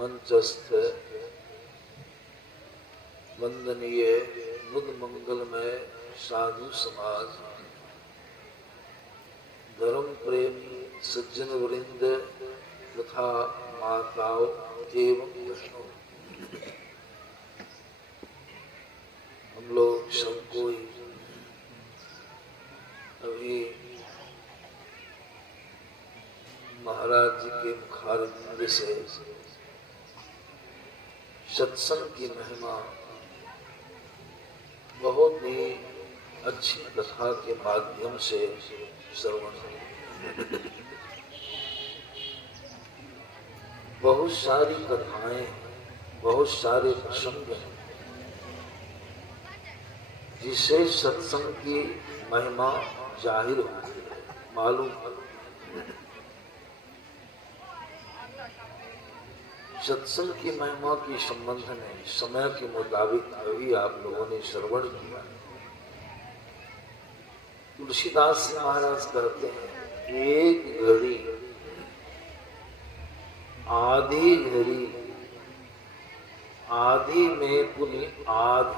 मंचस्थ वंदनीय मुद मंगलमय साधु समाज, धर्म प्रेमी सज्जन वृंद तथा माताओं एवं बहनों, हम लोग सब कोई अभी महाराज जी के मुखारविंद से सत्संग की महिमा, बहुत ही अच्छी कथा के माध्यम से श्रवण, बहुत सारी कथाएं, बहुत सारे प्रसंग हैं जिससे सत्संग की महिमा जाहिर होती है, मालूम। सत्संग की महिमा के संबंध में समय के मुताबिक अभी आप लोगों ने श्रवण किया। तुलसीदास जी महाराज कहते हैं, एक घड़ी आधी घड़ी, आधी में पुनि आध,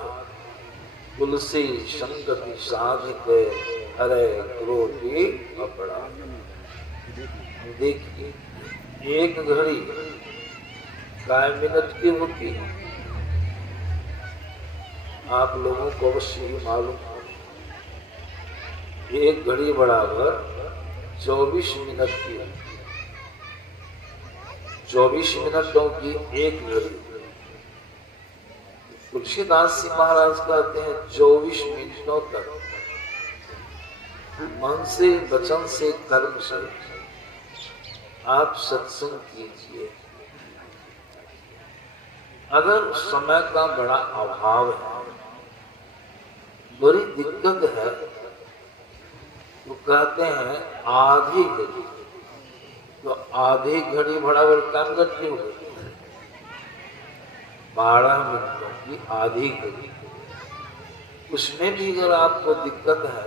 तुलसी संगति साधिक हरे क्रोधी अपड़ा। देखिए, एक घड़ी काय मिनट की होती है, आप लोगों को अवश्य ही मालूम है। एक घड़ी बराबर 24 मिनट की, 24 मिनटों की एक घड़ी। तुलसीदास जी महाराज कहते हैं 24 मिनटों तक मन से, वचन से, कर्म से आप सत्संग कीजिए। अगर समय का बड़ा अभाव है, बड़ी दिक्कत है, तो कहते हैं आधी घड़ी, तो आधी घड़ी बराबर काम करती हो गई 12 मिनटों की आधी घड़ी। उसमें भी अगर आपको दिक्कत है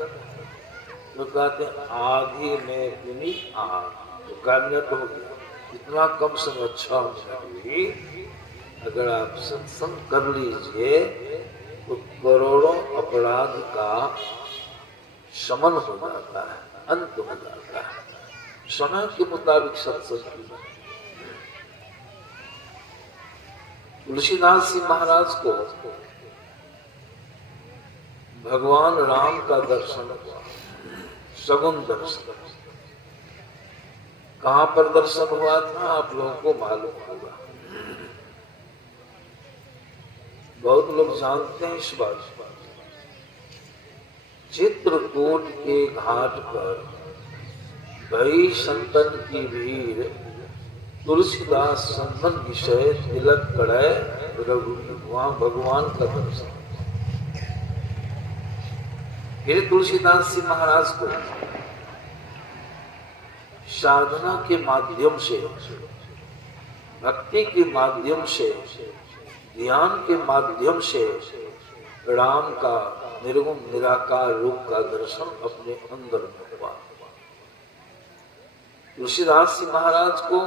तो कहते हैं आधी में पुनि आध, तो क्या मिनट हो गया, इतना कम समय 6 मिनट भी अगर आप सत्संग कर लीजिए तो करोड़ों अपराध का शमन हो जाता है, अंत हो जाता है। समय के मुताबिक सत्संग की। तुलसीदास जी महाराज को भगवान राम का दर्शन हुआ, सगुन दर्शन। कहां पर दर्शन हुआ था आप लोगों को मालूम होगा, बहुत लोग जानते हैं इस बात। चित्रकूट के घाट पर भई संतन की भीड़, तुलसीदास संतन विषय तिलक कड़े रघुवीर, वहां भगवान का दर्शन। फिर तुलसीदास जी महाराज को साधना के माध्यम से, भक्ति के माध्यम से, ध्यान के माध्यम से राम का निर्गुण निराकार रूप का दर्शन अपने अंदर में हुआ। तुलसीदास जी महाराज को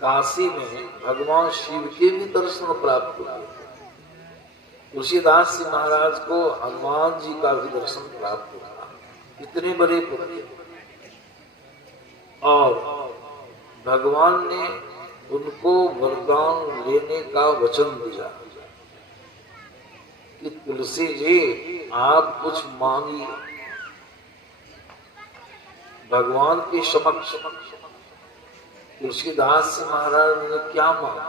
काशी में भगवान शिव के भी दर्शन प्राप्त हुए। तुलसीदास जी महाराज को हनुमान जी का भी दर्शन प्राप्त हुआ। इतने बड़े पुण्य, और भगवान ने उनको वरदान लेने का वचन दिया कि तुलसी जी आप कुछ मांगिए। भगवान के समक्ष तुलसीदास जी महाराज ने क्या मांगा?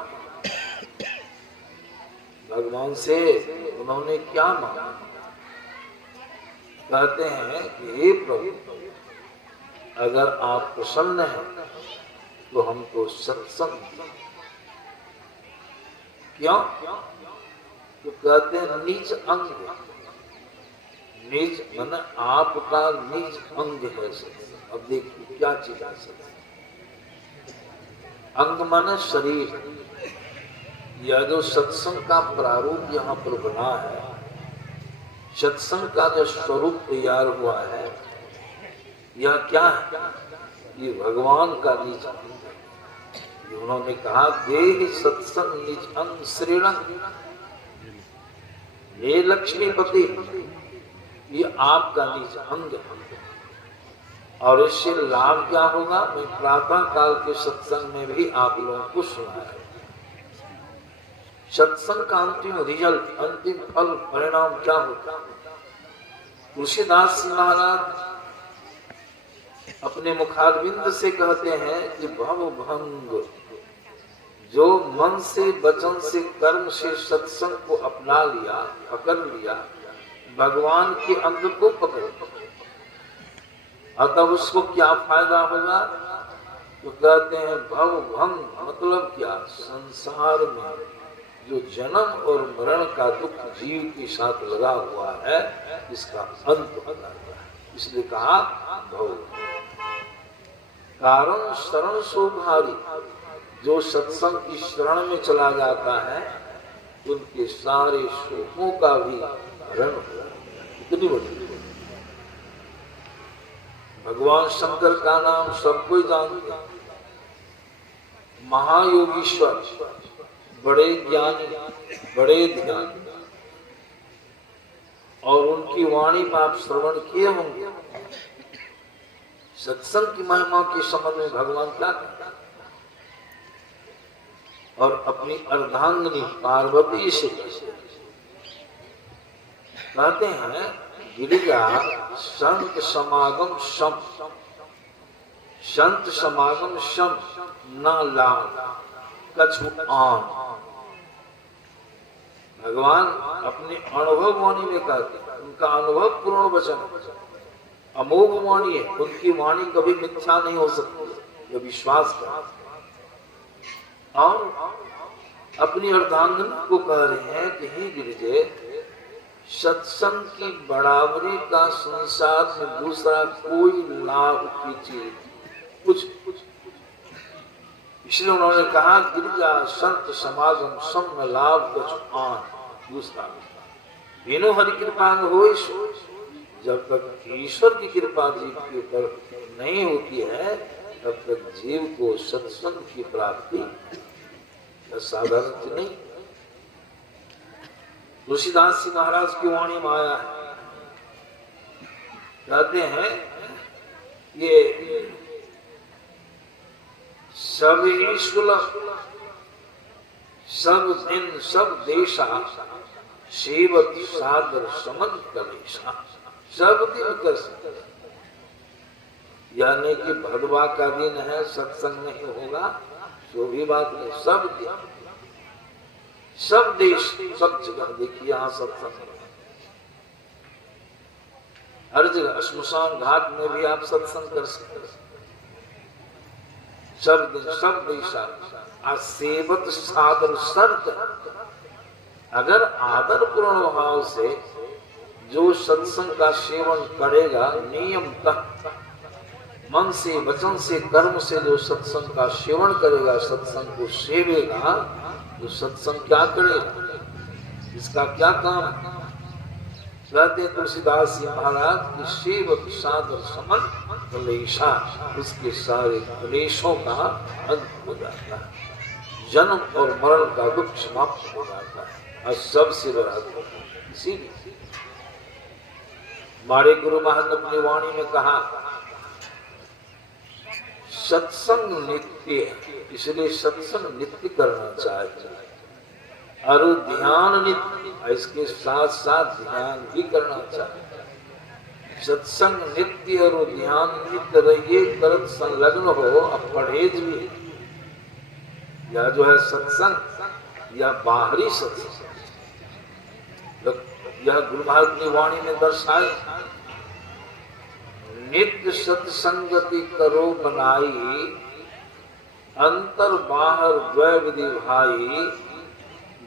भगवान से उन्होंने क्या मांगा? कहते हैं कि हे प्रभु, अगर आप प्रसन्न हैं तो हमको सत्संग। क्यों? तो कहते हैं निज अंग, निज मन आपका निज अंग है। अब देखिए क्या चीज है सत्संग। अंग मन शरीर, यह जो सत्संग का प्रारूप यहाँ पर बना है, सत्संग का जो स्वरूप तैयार हुआ है, यह क्या है? ये भगवान का निज अंग है। उन्होंने कहा देहि सत्संग निज अंग श्रेण, ये लक्ष्मीपति, ये आपका निज अंग है। और इससे लाभ क्या होगा? मैं प्रातः काल के सत्संग में भी आप लोगों को सुनाया। सत्संग का अंतिम रिजल्ट, अंतिम फल, परिणाम क्या होता? तुलसीदास जी महाराज अपने मुखारविंद से कहते हैं कि भव भंग, जो मन से, वचन से, कर्म से सत्संग को अपना लिया, पकड़ लिया, भगवान के अंग को पकड़, अतः उसको क्या फायदा होगा? तो कहते हैं भव भंग, मतलब क्या? संसार में जो जन्म और मरण का दुख जीव के साथ लगा हुआ है, इसका अंत होता है। इसलिए कहा भव। कारण शरण सौभारी, जो सत्संग की शरण में चला जाता है, उनके सारे शोकों का भी हरण होता है। इतनी बड़ी भगवान शंकर का नाम सब कोई जानते हैं, महायोगीश्वर, बड़े ज्ञानी, बड़े ध्यानी, और उनकी वाणी में आप श्रवण किए होंगे। सत्संग की महिमा के संबंध में भगवान क्या कहते हैं? और अपनी अर्धांगिनी पार्वती से कहते हैं गिरिजा संत समागम शम, संत समागम शम न लाभ कछु आन। भगवान अपने अनुभव वाणी में कहते हैं, उनका अनुभव पूर्ण वचन, अमोघ वाणी है, उनकी वाणी कभी मिथ्या नहीं हो सकती, ये विश्वास कर। और अपनी अर्धांगिनी को कह रहे हैं कि हे गिरिजे, सत्संग की बराबरी का संसार में दूसरा कोई लाभ की चीज कुछ। इसलिए उन्होंने कहा गिरिजा संत समागम सम लाभ कुछ आन, दूसरा बिनु हरि कृपा हो। जब तक ईश्वर की कृपा जीव के ऊपर नहीं होती है, तब तक जीव को सत्संग की प्राप्ति साधारण नहीं। तुलसीदास जी महाराज की वाणी में आया है, कहते हैं ये सब ईश्वर सब दिन सब देशा सेवत सादर समन कलेशा, सब दिन कर सकते, यानी कि भगवा का दिन है, सत्संग नहीं होगा तो भी बात नहीं। सब दिन, सब देश, सब जगह देखिए यहाँ सत्संग, हर जगह श्मशान घाट में भी आप सत्संग कर सकते हैं। सब दिन सब देशा सेवत सादर शर्त, अगर आदर पूर्ण भाव से जो सत्संग का सेवन करेगा, नियमतः मन से, वचन से, कर्म से जो सत्संग का सेवन करेगा, सत्संग को सेवेगा, तो सत्संग क्या करेगा, इसका क्या काम है? कहते तुलसीदास जी महाराज की सेवक सादर समन क्लेशा, उसके सारे क्लेशों का अंत हो जाता है, जन्म और मरण का दुख समाप्त हो जाता है और सबसे बड़ा दुख। इसीलिए हमारे गुरु महाराज ने अपनी वाणी में कहा सत्संग नित्य है, इसलिए सत्संग नित्य करना चाहिए और ध्यान नित्य, इसके साथ साथ ध्यान भी करना चाहिए। सत्संग नित्य और ध्यान नित्य रहिए, करत संलग्न हो, अब परहेज भी, या जो है सत्संग या बाहरी सत्संग, यह गुरु महाराज की वाणी में दर्शाए, नित्य सत्संगति करो बनाई, अंतर बाहर द्वय विधि भाई,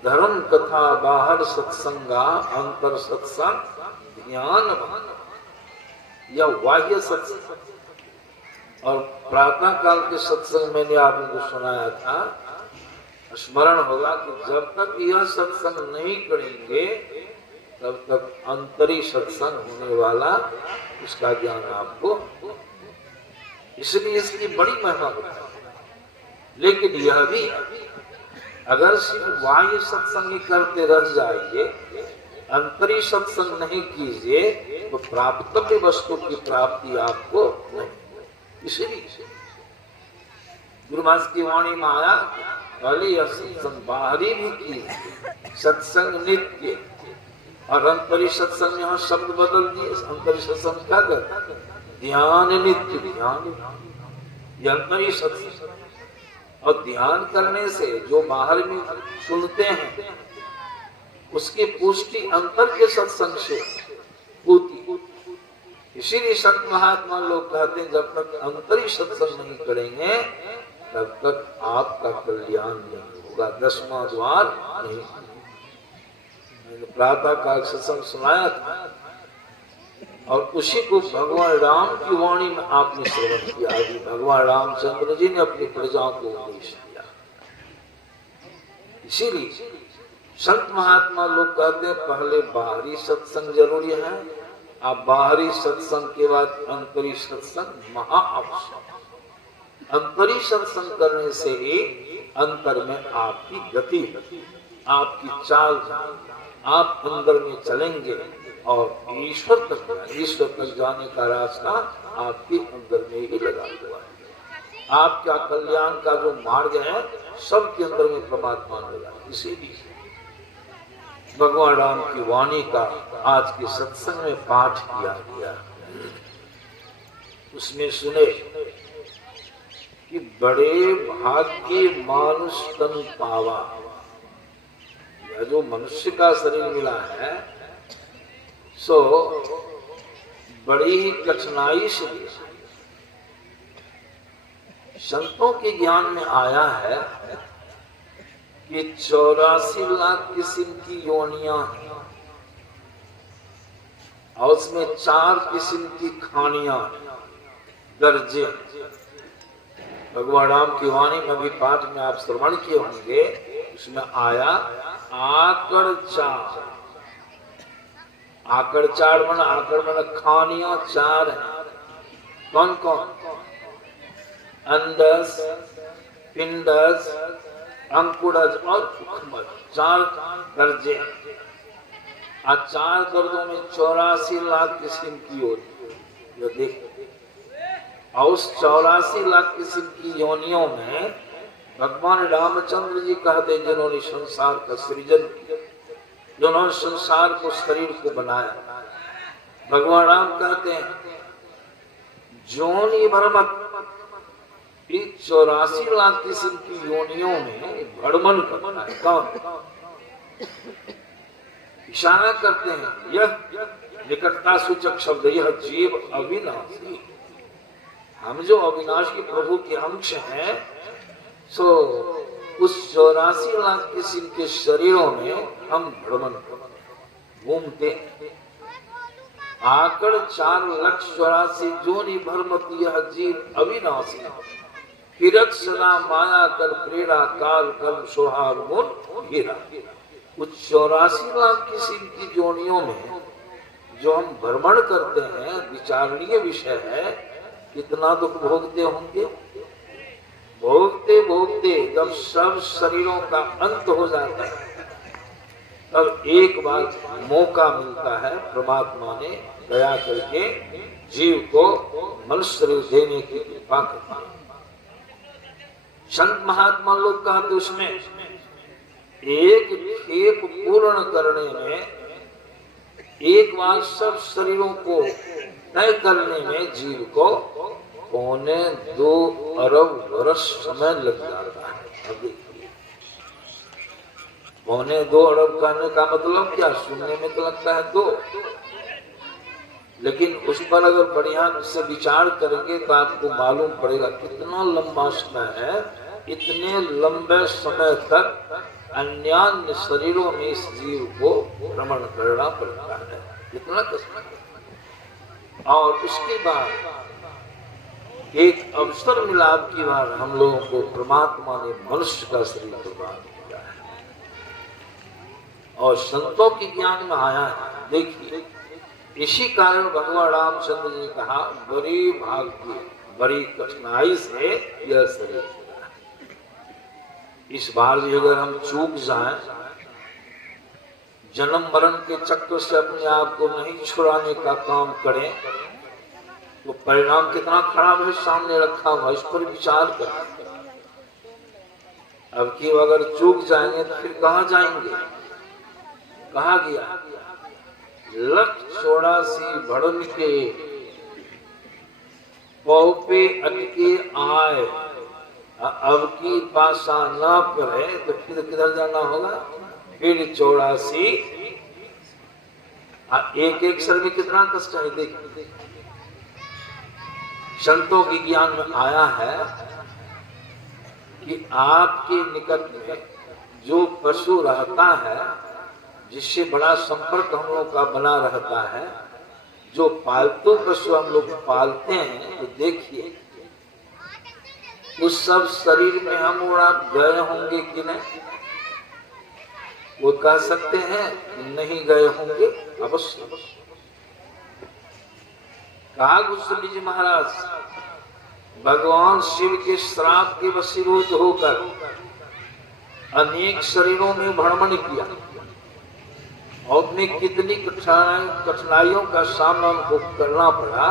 धर्म कथा बाहर सत्संगा, अंतर सत्संग ध्यान या बाह्य सत्संग। और प्रातः काल के सत्संग मैंने आपने को सुनाया था, स्मरण होगा कि जब तक यह सत्संग नहीं करेंगे तब तक अंतरी सत्संग होने वाला, उसका ज्ञान आपको, इसलिए इसकी बड़ी महिमा होती है। लेकिन यह भी अगर सिर्फ बाह्य सत्संग ही करते रह जाइए, अंतरी सत्संग नहीं कीजिए, तो प्राप्तव्य वस्तु की प्राप्ति आपको नहीं। इसीलिए गुरु महाराज की वाणी में आया, पहले यह सत्संग बाहरी भी कीजिए, सत्संग नित्य, और अंतरी सत्संग में यहाँ शब्द बदल दिए। अंतरी सत्संग क्या करता, ध्यान नित्य, ध्यान ये अंतरी सत्संग। और ध्यान करने से जो बाहर में सुनते हैं उसकी पुष्टि अंतर के सत्संग से होती। इसीलिए संत महात्मा लोग कहते हैं जब तक अंतरी सत्संग नहीं करेंगे तब तक आपका कल्याण नहीं होगा, 10वां द्वार नहीं। मैंने प्रातः काल सत्संग सुनाया था और उसी को भगवान राम की वाणी में आपने श्रवण किया। भगवान रामचंद्र जी ने अपनी प्रजाओं को उपदेश दिया। इसीलिए संत महात्मा लोग कहते हैं पहले बाहरी सत्संग जरूरी है, आप बाहरी सत्संग के बाद अंतरी सत्संग महा आवश्यक। अंतरी सत्संग करने से ही अंतर में आपकी गति, आपकी चाल, आप अंदर में चलेंगे और ईश्वर तक जाने का रास्ता आपके अंदर में ही लगा हुआ है। आपका कल्याण का जो मार्ग है सबके अंदर में परमात्मा लगा। इसीलिए भगवान राम की वाणी का आज के सत्संग में पाठ किया गया। उसमें सुने कि बड़े भाग्य मानुष तन पावा, यह जो मनुष्य का शरीर मिला है सो बड़ी ही कठिनाई से संतों के ज्ञान में आया है कि 84 लाख किस्म की योनियां हैं और उसमें 4 किस्म की खानियां, दर्जे। भगवान राम की वाणी में भी पाठ में आप श्रवण किए होंगे, उसमें आया आकड़ चार। आकड़ चार मन, आकड़ मन खानियां 4 हैं। कौन कौन? अंडस, पिंडस, अंकुरज और उखमज, 4 दर्जे। 4 दर्जों में 84 लाख किस्म की होती है। देख, और उस 84 लाख किस्म की योनियों में भगवान रामचंद्र जी कहते जिन्होंने संसार का सृजन किया, जिन्होंने संसार को, शरीर को बनाया, भगवान राम कहते हैं जोनि भ्रमत, 84 लाख किस्म की योनियों में भ्रमण करता है। कौन? इशारा करते हैं, यह निकटता सूचक शब्द, यह जीव अविनाशी। हम जो अविनाशी प्रभु के अंश हैं, सो उस 84 लाख किस्म के शरीरों में हम भ्रमण घूमते। आकड़ 4,84,000 जोनि भ्रमत यह जीव अविनाशी, फिरत सदा माया कर प्रेरा काल कर्म सोहार मुन हीरा। उस 84 लाख किस्म की जोनियों में जो हम भ्रमण करते हैं, विचारणीय विषय है कितना दुख भोगते होंगे। भोगते भोगते जब सब शरीरों का अंत हो जाता है तब एक बार मौका मिलता है, परमात्मा ने दया करके जीव को मनुष्य शरीर देने की कृपा करते हैं। संत महात्मा लोग कहते उसमें एक खेप पूर्ण करने में, एक बार सब शरीरों को तय करने में जीव को 2.25 अरब वर्ष समय लग जाता है। अब देखिए 2.25 अरब कहने का मतलब क्या, सुनने में तो लगता है 2, लेकिन उस पर अगर बढ़िया से विचार करेंगे तो आपको मालूम पड़ेगा कितना लंबा समय है। इतने लंबे समय तक अन्य शरीरों में इस जीव को भ्रमण करना पड़ता है, इतना कष्ट। और उसके बाद एक अवसर मिला, अब की बार हम लोगों को परमात्मा ने मनुष्य का शरीर प्रदान किया है और संतों की ज्ञान में आया है। देखिए इसी कारण भगवान रामचंद्र जी ने कहा बड़ी भाग्य बड़ी कठिनाई से यह शरीर। इस बार भी अगर हम चूक जाएं, जन्म मरण के चक्कर से अपने आप को नहीं छुड़ाने का काम करें तो परिणाम कितना खराब है सामने रखा हुआ, इस पर विचार करें। अब की अगर चूक जाएंगे तो फिर कहाँ जाएंगे। कहा गया 184 भड़न के पौपे अटके आए, अब की पासा ना पड़े तो फिर किधर जाना होगा, फिर 84। एक एक शरीर में कितना कष्ट है। देखिए संतों की ज्ञान में आया है कि आपके निकट में जो पशु रहता है, जिससे बड़ा संपर्क हम लोग का बना रहता है, जो पालतू पशु हम लोग पालते हैं, तो देखिए उस सब शरीर में हम और आप गए होंगे कि नहीं, वो कह सकते हैं नहीं गए होंगे, अवश्य। कहा गोस्वामी जी महाराज भगवान शिव के श्राप के वशीभूत होकर अनेक शरीरों में भ्रमण किया और उन्हें कितनी कठिनाइयों का सामना उनको करना पड़ा।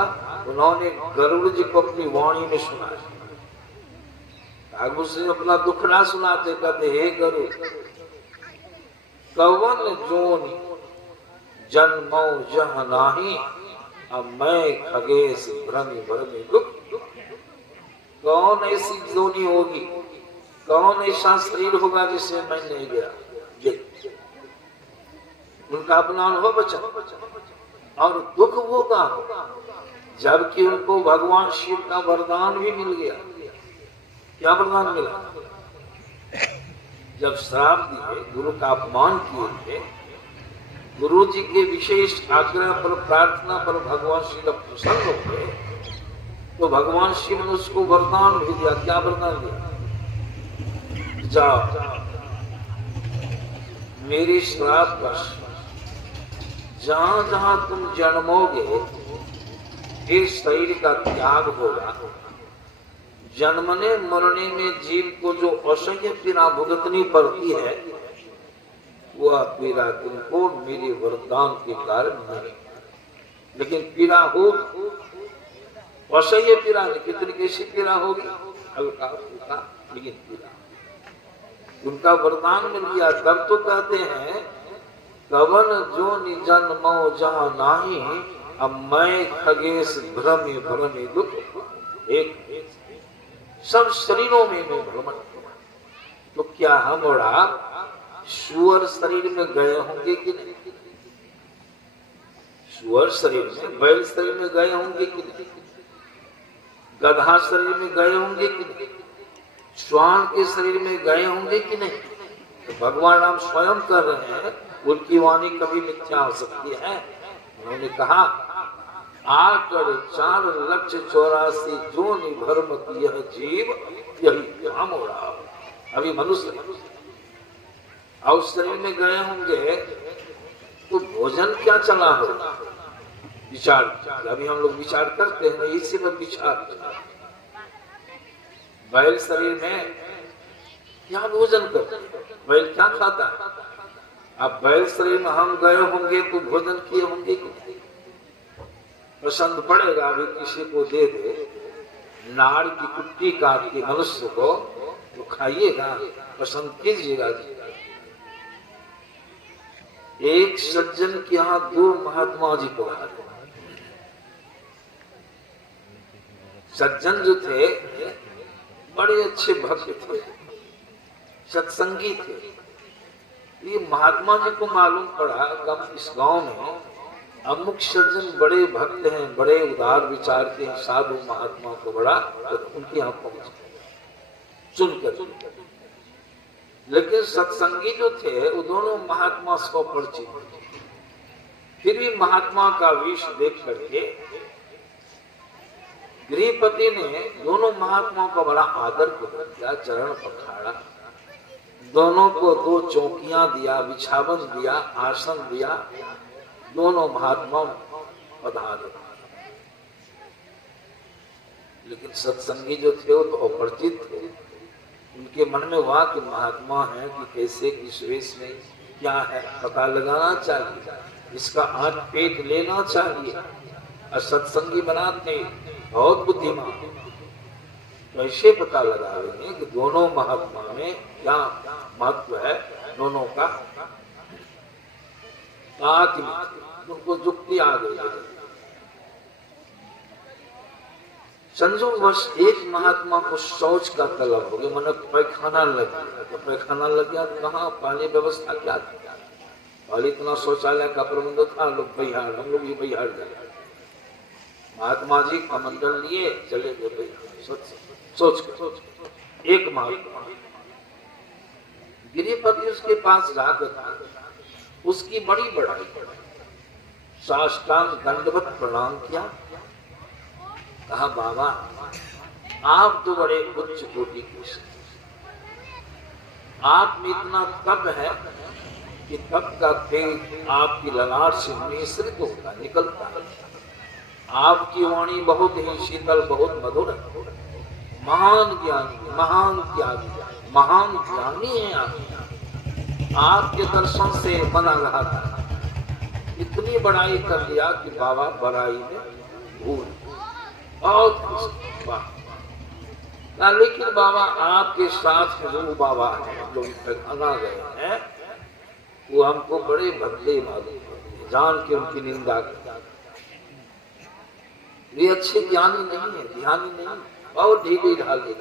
उन्होंने गरुड़ जी को अपनी वाणी में सुनाया। ठाकुर से अपना दुख ना सुनाते, कहते हे गरुड़ कवन जोनि जन्मो जह नाही, अब मैं खगेश भ्रमि भ्रमि दुख। कौन ऐसी जोनी होगी, कौन ऐसा शरीर होगा जिससे मैं नहीं गया। उनका अपना अनुभव बचा और दुख होगा, जबकि उनको भगवान शिव का वरदान भी मिल गया। क्या वरदान मिला, जब श्राप दिए, गुरु का अपमान किए थे, गुरु जी के विशेष आग्रह पर प्रार्थना पर भगवान शिव प्रसन्न हुए, तो भगवान शिव ने उसको वरदान भी दिया। क्या वरदान दिया, जाओ मेरी श्राप बस जहां जहां तुम जन्मोगे इस शरीर का त्याग होगा। जन्मने मरने में जीव को जो असह्य पीड़ा भुगतनी पड़ती है, वह पीड़ा तुमको मेरे वरदान के कारण नहीं, लेकिन पीड़ा हो असह्य पीड़ा नहीं। कितनी कैसी पीड़ा होगी, हल्का फुल्का, लेकिन पीड़ा। उनका वरदान मिल गया, तब तो कहते हैं कवन जो जन्मो जहाँ नाही, अब मैं खगेश भ्रमि भ्रमि दुख। एक सब शरीरों में मैं भ्रमण। तो क्या हम और आप सुअर शरीर में गए होंगे कि नहीं, सुअर शरीर में, बैल शरीर में गए होंगे कि नहीं, गधा शरीर में गए होंगे कि नहीं, श्वान के शरीर में गए होंगे कि नहीं। तो भगवान राम स्वयं कर रहे हैं, उनकी वाणी कभी मिथ्या हो सकती है। उन्होंने कहा आकर 4,84,000 जोनि भर्म यह जीव यही काम हो रहा। अभी मनुष्य और शरीर में गए होंगे तो भोजन क्या चला होगा, विचार। अभी हम लोग विचार करते हैं, इसी पर विचार। बैल शरीर में क्या भोजन करते हैं, बैल क्या खाता है? अब बैल शरीर में हम गए होंगे तो भोजन किए होंगे कि नहीं? पसंद पड़ेगा अभी किसी को दे दे नाड़ की कुट्टी काट के मनुष्य को, तो खाइएगा, पसंद कीजिएगा। एक सज्जन के यहाँ 2 महात्मा जी पधारे। सज्जन जो थे बड़े अच्छे भक्त थे, सत्संगी थे। ये महात्मा जी को मालूम पड़ा कि इस गांव में अमुक सज्जन बड़े भक्त हैं, बड़े उदार विचार के साधु महात्मा को बड़ा, तो उनके यहाँ पहुंचे सुनकर। लेकिन सत्संगी जो थे वो दोनों महात्मा को परिचित थे। फिर भी महात्मा का वेश देख करके गृहपति ने दोनों महात्माओं का बड़ा आदर किया, चरण पखाड़ा, दोनों को 2 चौकियां दिया, बिछावन दिया, आसन दिया। दोनों महात्मा पधारे। लेकिन सत्संगी जो थे वो तो अपरिचित थे। उनके मन में हुआ कि महात्मा है कि कैसे, किस वेश में, क्या है, पता लगाना चाहिए, इसका आठ पेट लेना चाहिए। और सत्संगी बनाते बहुत बुद्धिमान, कैसे पता लगाएंगे कि दोनों महात्मा में क्या महत्व है, दोनों का उनको जुक्ति आ गई। संजोगवश एक महात्मा को शौच का तलब हो गया, मैंने पैखाना लग गया। तो पैखाना लग गया तो कहाँ, पहले व्यवस्था क्या थी? पहले इतना शौचालय का प्रबंध था, लोग बिहार, हम लोग भी बिहार गए। महात्मा जी कमंडल लिए चले गए बिहार। सोच एक महात्मा गिरिपति उसके पास जाकर उसकी बड़ी बड़ाई, साष्टांग दंडवत प्रणाम किया। कहा, बाबा आप तो बड़े उच्च कोटि के, आप में इतना तप है कि तप का तेज आपकी ललाट से मिश्रित होता निकलता है। आपकी वाणी बहुत ही शीतल, बहुत मधुर, महान ज्ञानी, महान त्यागी, महान ज्ञानी है आप। आपके दर्शन से बना रहा था। इतनी बड़ाई कर लिया कि बाबा बड़ाई में भूल और लेकिन बाबा आपके साथ जो बाबा है, जो पैखाना गए हैं, वो हमको बड़े भद्दे मालूम, जान के उनकी निंदा करता। वे अच्छे ज्ञानी नहीं है, ध्यानी नहीं, और ढीले ढाले,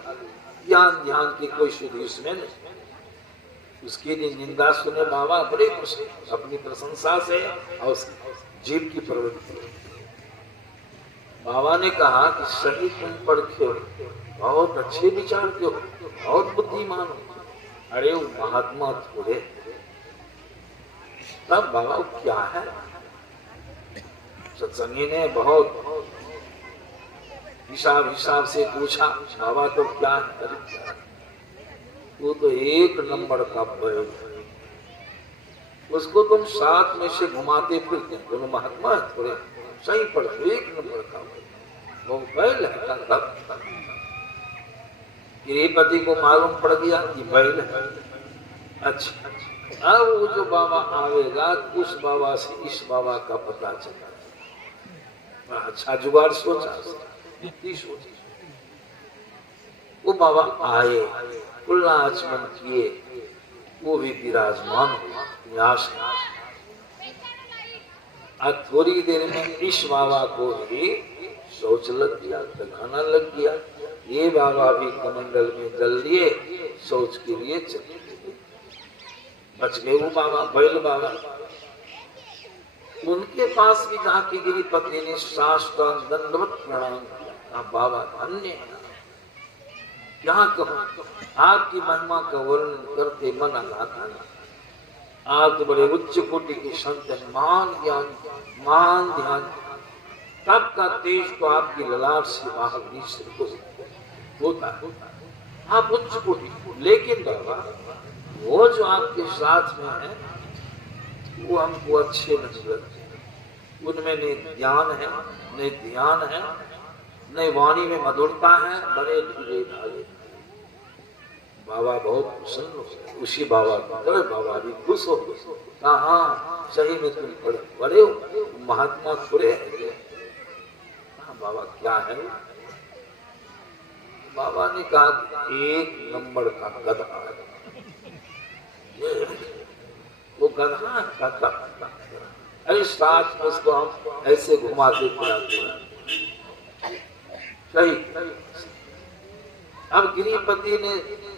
ज्ञान ध्यान की कोई शुद्ध इसमें नहीं। उसके लिए निंदा सुने बाबा बड़े खुश, अपनी प्रशंसा से और जीव की प्रवृत्ति। बाबा ने कहा कि सही तुम पढ़ते हो, बहुत अच्छे विचार के हो, बहुत बुद्धिमान हो। अरे वो महात्मा थोड़े। तब बाबा क्या है? सत्संगी ने बहुत हिसाब से पूछा, बाबा तो क्या है? वो तो 1 नंबर का बैल है, उसको तुम साथ में से घुमाते फिरते। दोनों महात्मा थोड़े सही पड़, 1 नंबर का वो बैल है। गिरिपति को मालूम पड़ गया कि बैल है। अच्छा, अब वो जो बाबा आवेगा उस बाबा से इस बाबा का पता चला। अच्छा जुगाड़ सोचा, वो बाबा आए, खुला आचमन किए, वो भी विराजमान हुआ। थोड़ी देर में इस बाबा को भी शौच लग गया, पैखाना लग गया। ये बाबा भी कमंडल में जल लिए, शौच के लिए चले गए। बच गए वो बाबा, बैल बाबा। उनके पास भी जाके गिरिपति ने साष्टांग दंडवत प्रणाम किया। बाबा धन्य है, क्या कहूं, आपकी महिमा का वर्णन करते मन आता है। आप तो बड़े उच्च कोटि के संत हैं, महान ज्ञान, महान ध्यान। तब का तेज तो आपकी ललाट से बाहर होता है, आप उच्च कोटि। लेकिन बाबा वो जो आपके साथ में है वो हमको अच्छे नहीं लगते, उनमें न ज्ञान है, न ध्यान है, न वाणी में मधुरता है, बड़े ढीले ढाले। बाबा बहुत प्रसन्न हो, उसी बाबा की बाबा भी खुश हो, कहा हाँ सही में तुम बड़े हो, महात्मा थोड़े हैं। बाबा क्या है? बाबा ने कहा एक नंबर का गधा है, वो गधा का अरे साथ उसको हम ऐसे घुमाते फिराते हैं। सही। अब गिरिपति ने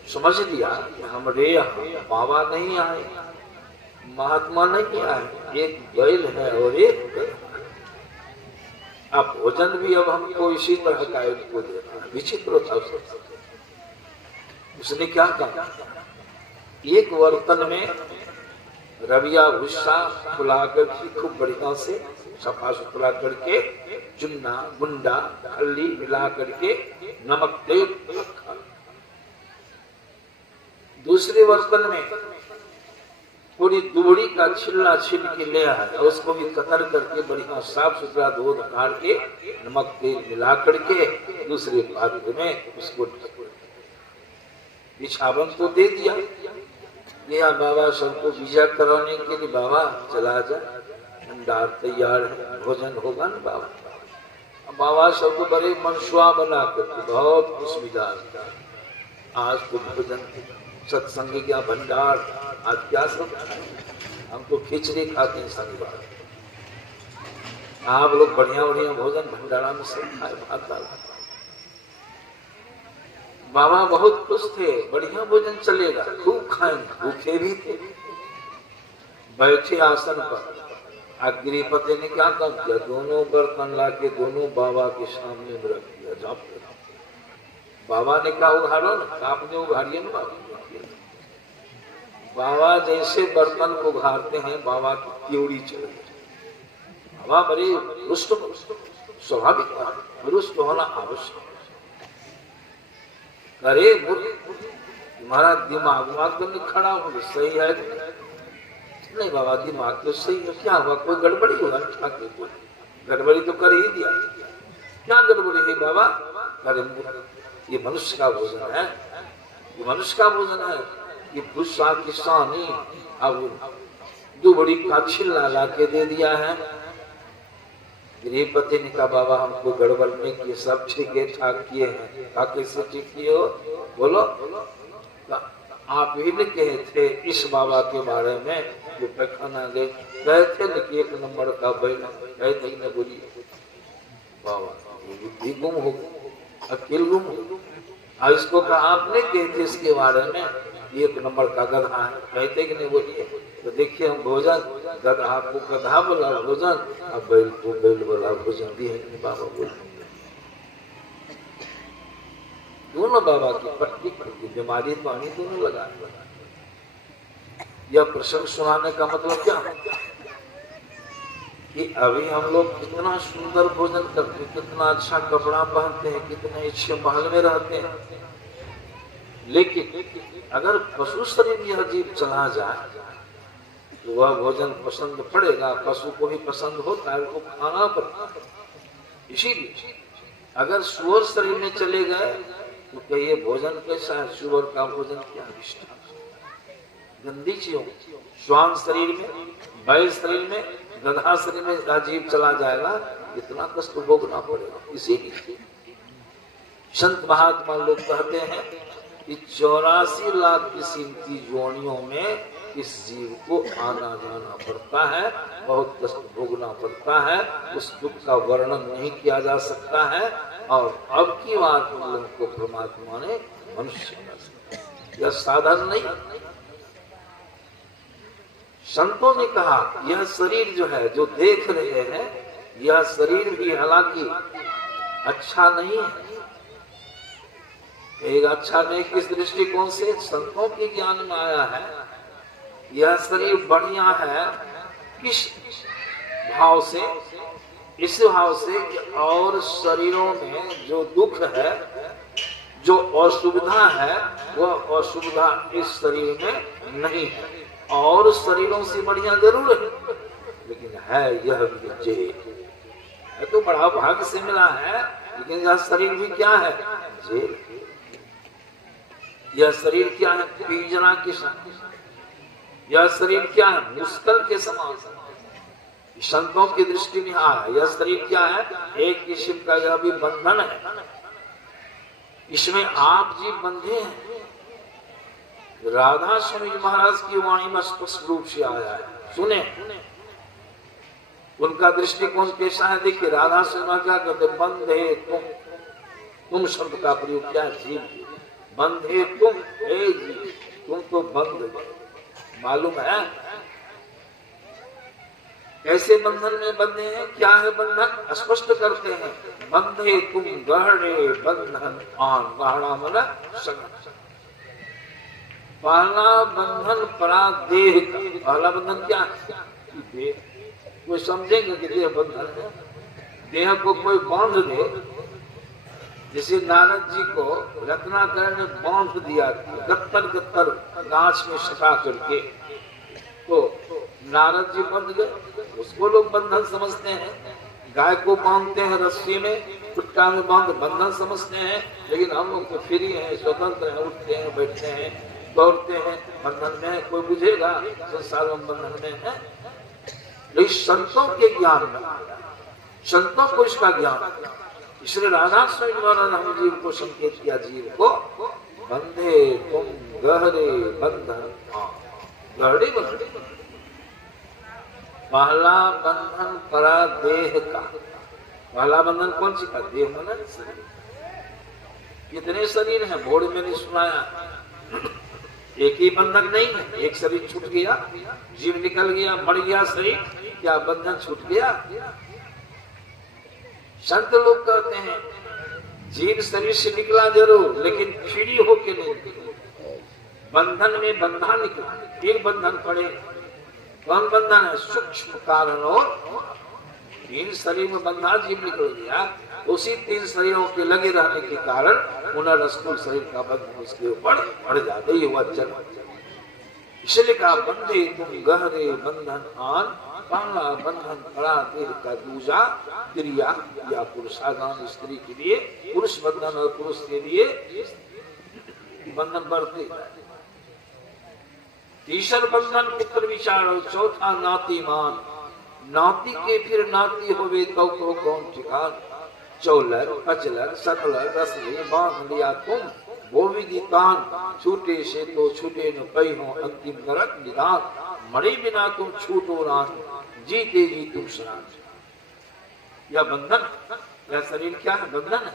समझ लिया कि हमारे यहाँ बाबा नहीं आए, महात्मा नहीं आए, एक बैल है और एक गधा। अब भोजन भी अब हमको इसी तरह का इनको देना है। विचित्र था। उसने क्या कहा, एक बर्तन में रविया भूसा फुलाकर के खूब बढ़िया से सफा सुथरा करके चुन्ना गुंडा खल्ली मिला करके नमक तेल रखा। दूसरे बर्तन में पूरी दुबड़ी का छिल्ला छिल के ले आया, उसको भी कतर करके बढ़िया साफ सुथरा धो धार के नमक तेल मिला करके दूसरे पात्र में उसको बिछावन तो दे दिया। गया बाबा सबको विजा कराने के लिए, बाबा चला जा, भंडार तैयार है, भोजन होगा ना बाबा। बाबा सबको बड़े मनसुआ बना करके बहुत खुश मिजाज, आज तो भोजन सत्संग क्या भंडार, आज क्या सब हम तो खिचड़ी खाते हैं शनिवार, आप लोग बढ़िया बढ़िया भोजन भंडारा में सब खाए भाता। बाबा बहुत खुश थे, बढ़िया भोजन चलेगा, खूब खाएंगे, भूखे भी थे। बैठे आसन पर, गिरिपति ने क्या काम किया, दोनों बर्तन लाके दोनों बाबा के सामने में रख दिया। जब बाबा ने कहा उघाड़ो ना, आपने उघाड़िए ना। बाबा जैसे बर्तन को उघाड़ते हैं, बाबा की त्योड़ी चल गई। बाबा बड़े रुष्ट, स्वाभाविक रुष्ट होना आवश्यक। अरे तुम्हारा दिमाग तो नहीं खड़ा हो, सही है नहीं बाबा, दिमाग तो सही है, क्या हुआ, कोई गड़बड़ी होगा? गड़बड़ी तो कर ही दिया, क्या गड़बड़ी है बाबा? अरे ये मनुष्य का भोजन है, ये मनुष्य का भोजन है, ये भूसा किसानी अब दुबड़ी का छिल्ला ला के दे दिया है। गृहपति ने कहा बाबा हमको गड़बड़ नहीं किए, सब ठीक है ठाक किए हैं। कहा कैसे ठीक किए हो, बोलो। आप ही ने कहे थे इस बाबा के बारे में जो पैखाना गए, कहे थे न कि एक नंबर का बैल, कहे थे न बोली। बाबा बुद्धि गुम हो, अकेल गुम हो। और इसको कहा आपने कहे थे इसके बारे में एक नंबर का गधा है, कहते कि नहीं बोलिए। तो देखिए हम भोजन, गधा आपको गधा बोला भोजन, अब बैल को बैल बोला भोजन भी है कि बाबा बोल। दोनों बाबा की पट्टी की बीमारी पानी दोनों लगा। यह प्रसंग सुनाने का मतलब क्या कि अभी हम लोग कितना सुंदर भोजन करते हैं, कितना अच्छा कपड़ा पहनते हैं, कितने अच्छे महल में रहते हैं, लेकिन अगर पशु शरीर यह जीव चला जाए तो वह भोजन पसंद पड़ेगा, पशु को भी पसंद होता है, उसको खाना पड़ता है। इसीलिए अगर सुअर शरीर में चले गए तो कहिए भोजन कैसा है, सुअर का भोजन क्या विष्ठा गंदी चीजों। श्वान शरीर में, बैल शरीर में, गधा शरीर में जीव चला जाएगा, इतना कष्ट भोगना पड़ेगा। इसीलिए संत महात्मा लोग कहते हैं कि 84 लाख किस्म की जोनियों में इस जीव को आना जाना पड़ता है, बहुत कष्ट भोगना पड़ता है, उस दुख का वर्णन नहीं किया जा सकता है। और अब की बात हम लोगों को परमात्मा ने मनुष्य बना सकता, यह साधारण नहीं। संतों ने कहा यह शरीर जो है, जो देख रहे हैं, यह शरीर भी हालांकि अच्छा नहीं है। एक अच्छा नहीं किस दृष्टिकोण से, संतों के ज्ञान में आया है यह शरीर बढ़िया है किस भाव से, इस भाव से कि और शरीरों में जो दुख है, जो असुविधा है, वह असुविधा इस शरीर में नहीं है। और शरीरों से बढ़िया जरूर है, लेकिन है यह भी जेल। है तो बड़ा भाग्य से मिला है, लेकिन यह शरीर भी क्या है? जेल। यह शरीर क्या है? पिंजरा के समान। यह शरीर क्या है? मुश्किल के समान। संतों की दृष्टि में यह शरीर क्या है? एक किस्म का यह भी बंधन है। इसमें आप जीव बंधे हैं। राधा स्वामी महाराज की वाणी में स्पष्ट रूप से आया है, सुने। उनका दृष्टिकोण कैसा है? देखिए, राधा स्वामी क्या कहते? बंधे तुम शब्द का प्रयोग क्या है? जीव। बंधे तुम, हे जीव, तुम तो बंध गए। मालूम है कैसे बंधन में बंधे हैं? क्या है बंधन? स्पष्ट करते हैं। बंधे तुम गहरे बंधन आन। गहरा मन संग। पहला बंधन परा देह का। पहला बंधन क्या है? देह। कोई समझेंगे कि देह बंधन है? देह को कोई बांध दे, जैसे नारद जी को रत्नाकर ने बांध दिया गत्तर गत्तर गाछ में सटा करके, तो नारद जी बंध गए। उसको लोग बंधन समझते हैं। गाय को बांधते हैं रस्सी में, कुट्टा में बांध बंधन समझते हैं। लेकिन हम लोग तो फ्री हैं, स्वतंत्र हैं, उठते हैं, बैठते हैं, दौड़ते हैं, बंधन में कोई बुझेगा? संसार में बंधन में है। लेकिन संतों के ज्ञान में, संतों को इसका ज्ञान, इसलिए राधा स्वामी महाराज हम जीव को संकेत किया, जीव को बंधे तुम गहरे बंधन। गहरे बंधन। पहला बंधन परा देह का। पहला बंधन कौन सी का? देह मन शरीर। कितने शरीर हैं? बोर्ड में नहीं सुनाया। एक ही बंधन नहीं है। एक शरीर छूट गया, जीव निकल गया, मर गया शरीर, क्या बंधन छूट गया? संत लोग कहते हैं जीव शरीर से निकला जरूर, लेकिन फ्री होके नहीं निकला। बंधन में बंधा निकला, फिर बंधन पड़े। कौन बंधन है? सूक्ष्म कारण। और तीन शरीर में बंधा जीव निकल गया, उसी तीन शरीरों के लगे रहने के कारण पुनर्स्थूल शरीर का बंधन उसके ऊपर पड़ जाता है। हुआ जन्म। इसलिए कहा बंधे तुम गहरे बंधन आन। पहला बंधन पड़ा देह का। दूजा क्रिया या पुरुषागान स्त्री के लिए पुरुष बंधन और पुरुष के लिए बंधन बढ़ते। तीसरा बंधन पुत्र विचार और चौथा नातीमान। नाती के फिर नाती होवे तो कौन ठिकान। चौलर पचलर सकलर रसले बांध लिया तुम। वो विधि तान छूटे से तो छूटे न पई हो अंतिम नरक निदान। मरे बिना तुम छूटो रान, जीते जी तुम शरान। यह बंधन, यह शरीर क्या है? बंधन है।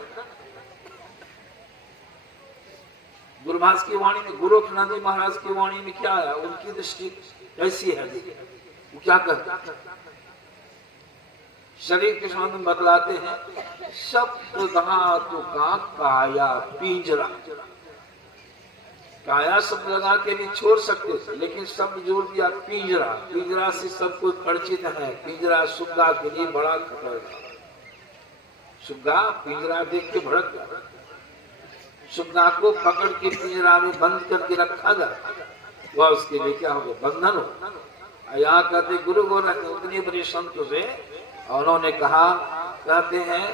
गुरुभास की वाणी में, गोरखनाथ जी महाराज की वाणी में क्या आया? उनकी दृष्टि कैसी है? वो क्या करते? शरीर के सामने बतलाते हैं सप्त धातु का काया पिंजरा। काया शब्द लगा के भी छोड़ सकते थे, लेकिन शब्द जोड़ दिया पिंजरा। पिंजरा से सब कुछ परिचित है। पिंजरा सुग्गा के लिए बड़ा खतरनाक। सुग्गा पिंजरा देख के भड़क गया। सुग्गा को पकड़ के पिंजरा में बंद करके रखा जाए, वह उसके लिए क्या होगा? बंधन हो। यहाँ कहते गुरु गोरख उतने बड़े संत से, उन्होंने कहा, कहते हैं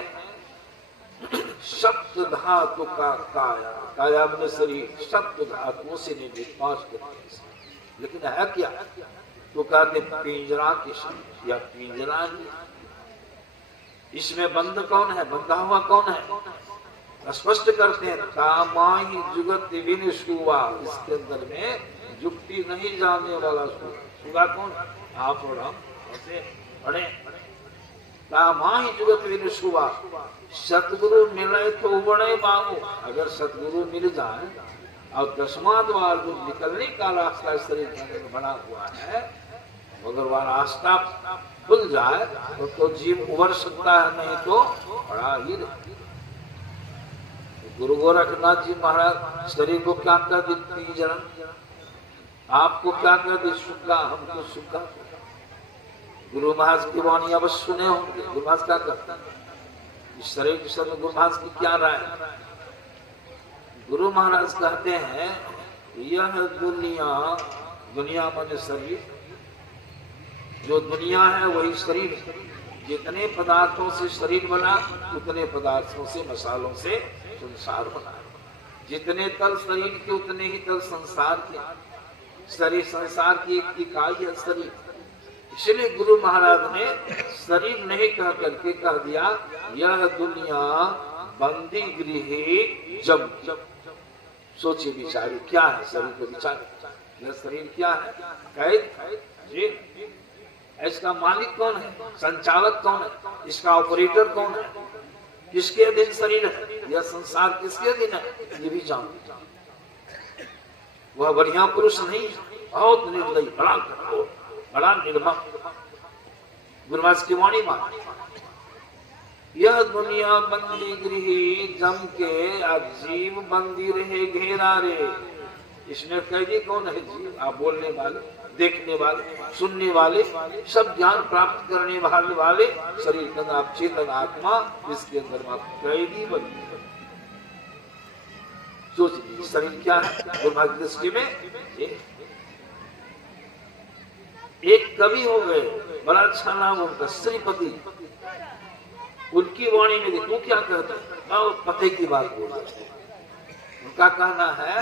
सप्त धातु का काया। काया में शरीर सप्त धातुओं से निर्मित 5 तत्व। लेकिन है क्या? तो कहते पिंजरा के शब्द या पिंजरा ही। इसमें बंद कौन है? बंधा हुआ कौन है? स्पष्ट करते हैं कामाही जुगत विन सुवा। इसके अंदर में जुक्ति नहीं जानने वाला सुगा कौन? आप और हम ऐसे पढ़े। कामाही जुगत विन सुवा। सतगुरु मिले तो बड़े बाबू। अगर सतगुरु मिल जाए और 10वां द्वार जो निकलने का रास्ता शरीर के अंदर बना हुआ है, अगर वह रास्ता खुल जाए तो जीव उभर सकता है, नहीं तो बड़ा ही। गुरु गोरखनाथ जी महाराज शरीर को क्या कर दी? पिंजरा। आपको क्या कर दी? सुग्गा। हमको सुग्गा। गुरु महाराज की वाणी अवश्य सुने होंगे। गुरु महाराज क्या करते हैं? इस शरीर के सब गुरु महाराज की क्या राय? गुरु महाराज कहते हैं यह दुनिया, दुनिया माने शरीर, जो दुनिया है वही शरीर है। जितने पदार्थों से शरीर बना उतने पदार्थों से मसालों से संसार बना। जितने तल शरीर के उतने ही तल संसार के। शरीर संसार की एक इकाई है शरीर। इसलिए गुरु महाराज ने शरीर नहीं कह करके कह दिया यह दुनिया बंदी गृह जम। सोचिए विचारिए क्या है शरीर को विचार। यह शरीर क्या है? कैद जी। इसका मालिक कौन है? संचालक कौन है? इसका ऑपरेटर कौन है? किसके अधीन शरीर है? यह संसार किसके अधीन है? ये भी जान। वह बढ़िया पुरुष नहीं है, बहुत निर्दयी, बड़ा कठोर, बड़ा निर्मम। गुरु महाराज की वाणी मान। यह दुनिया बंदी गृह जम के जीव बंदी रहे घेरा रे। इसमें कैदी कौन है? जीव। आप बोलने वाले, देखने वाले, सुनने वाले, सब ज्ञान प्राप्त करने वाले शरीर के अंदर आप चेतन आत्मा, इसके अंदर आप कैदी बंदी। सोचिए शरीर क्या है गुरु महाराज की दृष्टि में? एक कवि हो गए, बड़ा अच्छा नाम उनका श्रीपति। उनकी वाणी में देखो क्या कहते हैं, पते की बात बोल रहे हैं। उनका कहना है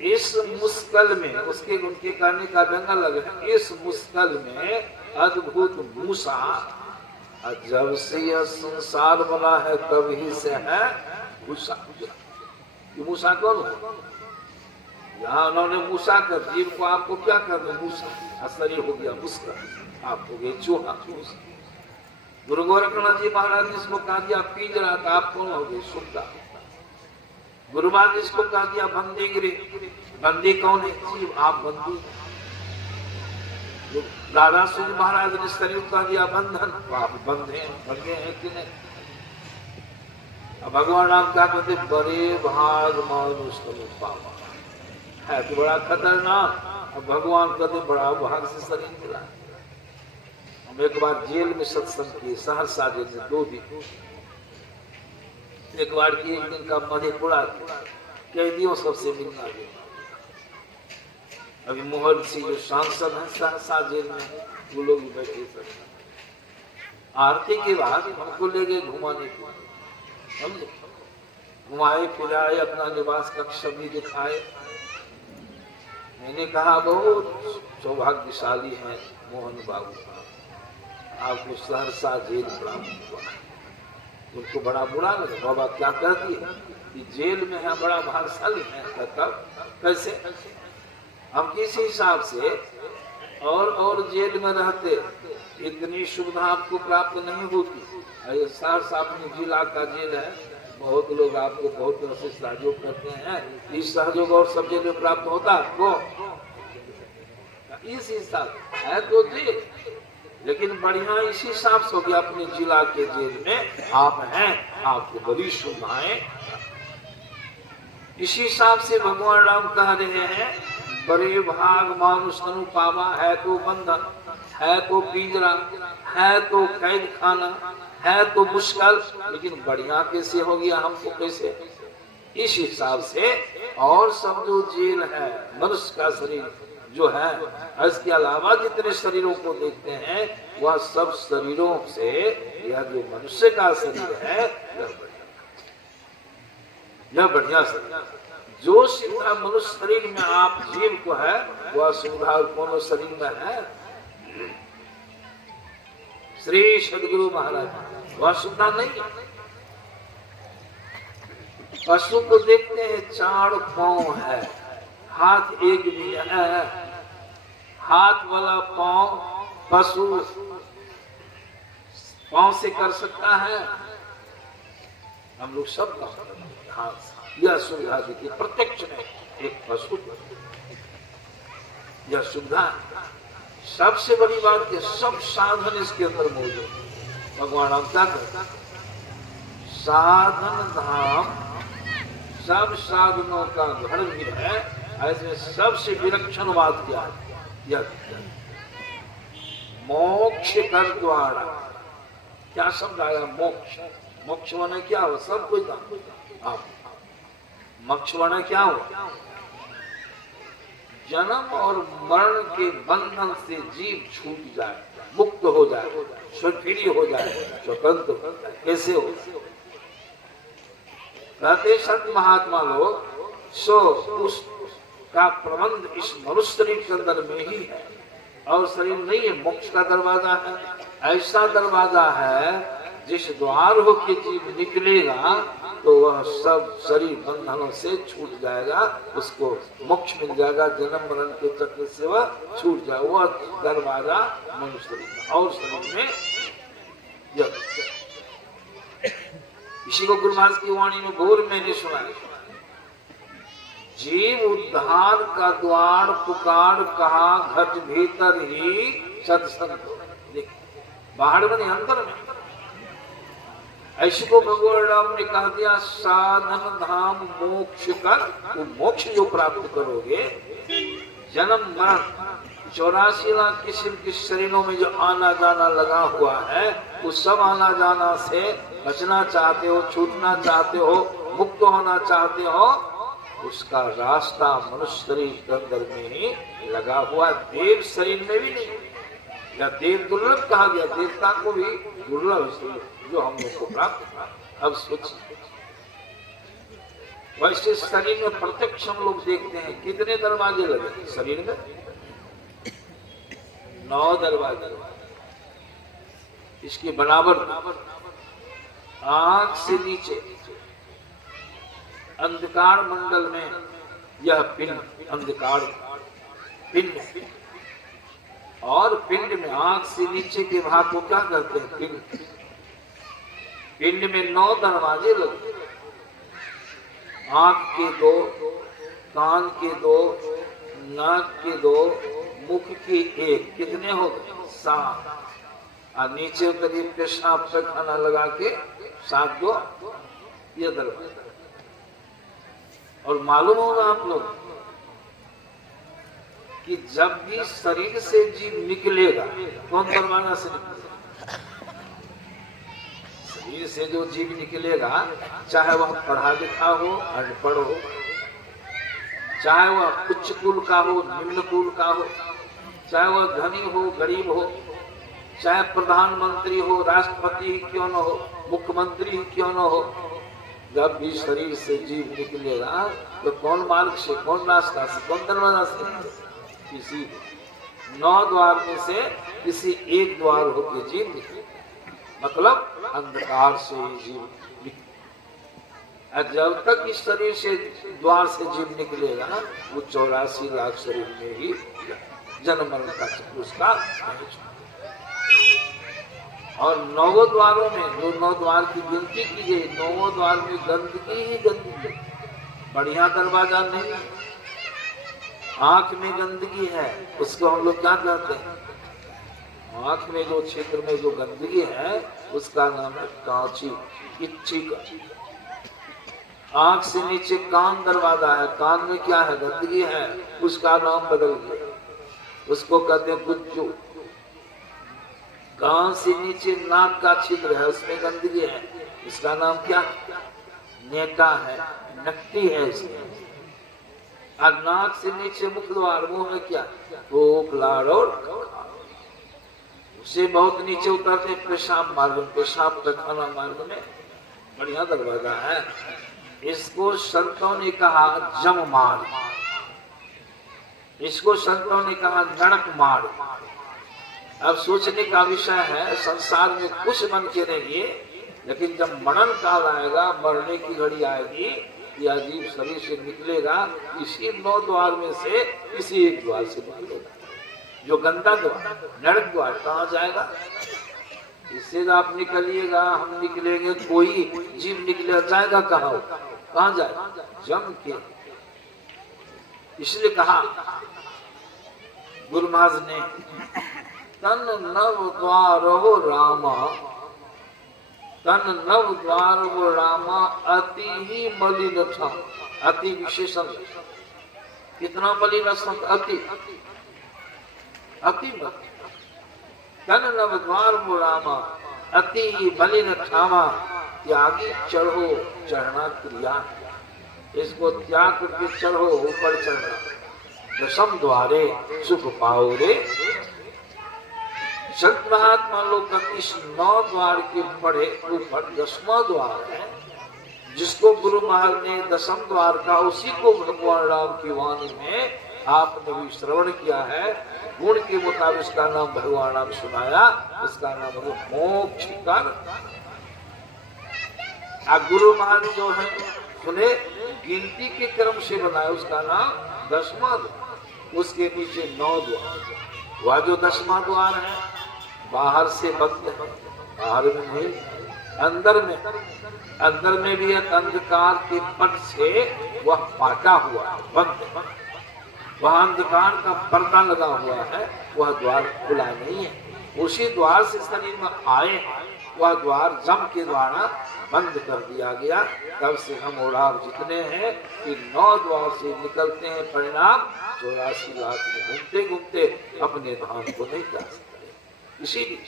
इस मुश्किल में, उसके उनके कहने का ढंग अलग है, इस मुश्किल में अद्भुत मूसा, जब से यह संसार बना है तभी से है मूसा। ये मूसा कौन हो? यहाँ उन्होंने मूसा कर जीव को, आपको क्या कर दे? मूसा। शरीर हो गया मुस्का, आप हो गए चूहा। गुरु गोरखनाथ जी महाराज ने इसको कहा दिया पिंजरा, आप कौन हो गए? सुग्गा। गुरु महाराज ने इसको कहा दिया बंदी गिरी। बंदी कौन है? जीव। आप बंदी। दादा सूर्य महाराज ने शरीर कहा दिया बंधन, आप बंधे हैं कि नहीं? भगवान राम क्या कहते? बड़े भाग मानुष पावा है तो बड़ा खतरनाक। अब भगवान कहते बड़ा भाग से शरीर मिला। हम एक बार जेल में सत्संग किए, सहरसा जेल में 2 दिन। एक बार की एक दिन का मधेपुरा कैदियों सबसे मिलना गया। अभी मोहन सिंह जो सांसद हैं सहरसा जेल में, वो लोग भी बैठे थे। आरती के बाद हमको ले गए घुमाने को, समझे? घुमाए फिराए, अपना निवास कक्ष भी दिखाए। मैंने कहा बहुत सौभाग्यशाली है मोहन बाबू, आपको सहरसा जेल प्राप्त हुआ। उनको बड़ा बुरा लगा। बाबा क्या कह दिए कि जेल में है, बड़ा भाग्यशाली है। तब कैसे? हम किस हिसाब से और जेल में रहते इतनी सुविधा आपको प्राप्त नहीं होती। सहरसा अपने जिला का जेल है, बहुत लोग आपको बहुत तरह से सहयोग करते हैं। इस सहयोग और सब जेल में प्राप्त होता आपको? इस हिसाब है तो जेल, लेकिन बढ़िया इसी हिसाब से हो गया अपने जिला के जेल में आप हैं, आपको बड़ी सुविधाएं। इसी हिसाब से भगवान राम कह रहे हैं बड़े भाग मानुष अनुपावा है तो बंधन, है तो पिंजरा, है तो कैद खाना, है तो मुश्किल, लेकिन बढ़िया कैसे हो गया हमको? कैसे? इस हिसाब से और सब जो जेल है मनुष्य का शरीर जो है, इसके अलावा जितने शरीरों को देखते हैं वह सब शरीरों से यह जो मनुष्य का शरीर है यह बढ़िया शरीर। जो सुविधा मनुष्य शरीर में आप जीव को है वह सुविधा कौन शरीर में है? श्री सदगुरु महाराज वह सुविधा नहीं। पशु को देखते हैं 4 पांव है, हाथ एक भी है। हाथ वाला पांव पशु पांव से कर सकता है? हम लोग सब हाथ। यह सुविधा देखिए प्रत्यक्ष में एक पशु, यह सुविधा। सबसे बड़ी बात कि सब साधन इसके अंदर मौजूद। भगवान राम क्या कहते? साधन धाम, सब साधनों का घर भी है। ऐसे सबसे विलक्षण बात क्या है? यह मोक्ष कर द्वारा। क्या शब्द आया? मोक्ष। मोक्ष माने क्या हो? सब कोई काम आप मोक्ष माने क्या हो? जन्म और मरण के बंधन से जीव छूट जाए, मुक्त हो जाए, फ्री हो जाए, स्वतंत्र हो जाए। कैसे हो? कहते संत महात्मा लोग सो उसका प्रबंध इस मनुष्य शरीर के अंदर में ही है, और शरीर नहीं है। मोक्ष का दरवाजा है, ऐसा दरवाजा है जिस द्वार होके जीव निकलेगा तो वह सब शरीर बंधनों से छूट जाएगा, उसको मोक्ष मिल जाएगा, जन्म मरण के चक्र से वह छूट जाए। वह दरवाजा मनुष्य शरीर और शरीर में जब इसी को गुरु महाराज की वाणी में गौर मैंने सुना है, जीव उद्धार का द्वार पुकार कहा, घट भीतर ही सत्संग। बाहर बने अंदर में। ऐसे को भगवान राम ने कह दिया, साधन धाम मोक्ष कर, वो मोक्ष जो प्राप्त करोगे, जन्म मरण 84 लाख किस्म के शरीरों में जो आना जाना लगा हुआ है, उस सब आना जाना से बचना चाहते हो, छूटना चाहते हो, मुक्त होना चाहते हो, उसका रास्ता मनुष्य शरीर के अंदर में ही लगा हुआ। देव शरीर में भी नहीं, या देव दुर्लभ कहा गया, देवता को भी दुर्लभ शरीर जो हम लोग को प्राप्त था। अब सोचिए, वैसे शरीर में प्रत्यक्ष हम लोग देखते हैं कितने दरवाजे लगे शरीर में? 9 दरवाजे। इसके बराबर आंख से नीचे अंधकार मंडल में यह पिंड, अंधकार पिंड, और पिंड में आंख से नीचे के भाग को क्या कहते हैं? पिंड। पिंड में 9 दरवाजे लगे, आंख के 2, कान के 2, नाक के 2, मुख के 1, कितने हो गए? 7। और नीचे करीब पेशाब पे खाना लगा के 7 दो ये दरवाजा। और मालूम होगा आप लोग कि जब भी शरीर से जीव निकलेगा, कौन दरवाजा से निकलेगा? शरीर से जो जीव निकलेगा, चाहे वह पढ़ा लिखा हो, अनपढ़ हो, चाहे वह उच्च कुल का हो, निम्न कुल का हो, चाहे वह धनी हो, गरीब हो, चाहे प्रधानमंत्री हो, राष्ट्रपति ही क्यों न हो, मुख्यमंत्री ही क्यों न हो, जब भी शरीर से जीव निकलेगा तो कौन मार्ग से, कौन रास्ता से, कौन दरवाजा से? किसी 9 द्वार में से किसी एक द्वार होकर जीव निकले, मतलब अंधकार से जीव निकले। जब तक इस शरीर से द्वार से जीव निकलेगा, वो 84 लाख शरीर में ही जन्म मरण का चक्र उसका। और 9 द्वारों में, जो 9 द्वार की गिनती की गई, 9 द्वार में गंदगी ही गंदगी, बढ़िया दरवाजा नहीं। आंख में गंदगी है, उसको हम लोग क्या कहते हैं? आंख में जो क्षेत्र में जो गंदगी है, उसका नाम है कांची, इच्छी का। आंख से नीचे कान दरवाजा है, कान में क्या है? गंदगी है, उसका नाम बदल गया, उसको कहते हैं गुज्जू। कान से नीचे नाक का छिद्र है, उसमें गंदगी है, इसका नाम क्या? नेटा है, नकटी है इसमें। और नाक से नीचे मुख द्वार, मुंह में क्या? भूख, लाड़ और उसे बहुत नीचे उतरते पेशाब मार्ग, पेशाब पैखाना मार्ग में बढ़िया दरवाजा है। इसको संतों ने कहा जम मार्ग, इसको संतों ने कहा नरक मार्ग। अब सोचने का विषय है, संसार में कुछ बन के रहिए, लेकिन जब मरण काल आएगा, मरने की घड़ी आएगी, यह जीव शरीर से निकलेगा, इसी 9 द्वार में से किसी एक द्वार से निकलेगा। जो गंदा द्वार, नरक द्वार, कहाँ जाएगा? इससे आप निकलिएगा, हम निकलेंगे, कोई जीव निकले जाएगा कहाँ? कहाँ जाएगा? जम के। इसलिए कहा गुरु महाराज ने, तन नव द्वार हो रामा, तन नव द्वार हो रामा, अति ही मलिन था। अति विशेषण, कितना मलिन था? अति, अति मलिन। तन नव द्वार हो रामा, अति ही मलिन ठामा, त्यागी चढ़ो, चढ़ना क्रिया, इसको त्याग करके चढ़ो, ऊपर चढ़ना। दशम द्वारे सुख पाओ रे। संत महात्मा लोग का इस 9 द्वार के पढ़े ऊपर 10वां द्वार है, जिसको गुरु महाराज ने 10म द्वार का, उसी को भगवान राम की वाणी में आपने भी श्रवण किया है। गुण के मुताबिक इसका नाम भगवान राम सुनाया, इसका नाम मोक्ष कर। गुरु महाराज जो है सुने गिनती के क्रम से बनाया, उसका नाम 10वां द्वार, उसके नीचे 9 द्वार। वह जो 10वां द्वार है बाहर से बंद है, बाहर में नहीं, अंदर में भी एक अंधकार के पट से वह पाटा हुआ है, बंद। वह अंधकार का पर्दा लगा हुआ है, वह द्वार खुला नहीं है। उसी द्वार से शरीर में आए, वह द्वार जम के द्वारा बंद कर दिया गया। तब से हम और आप जितने हैं कि 9 द्वार से निकलते हैं, परिणाम 84 लाख में घूमते घूमते अपने धाम को नहीं जा सकते। इसीलिए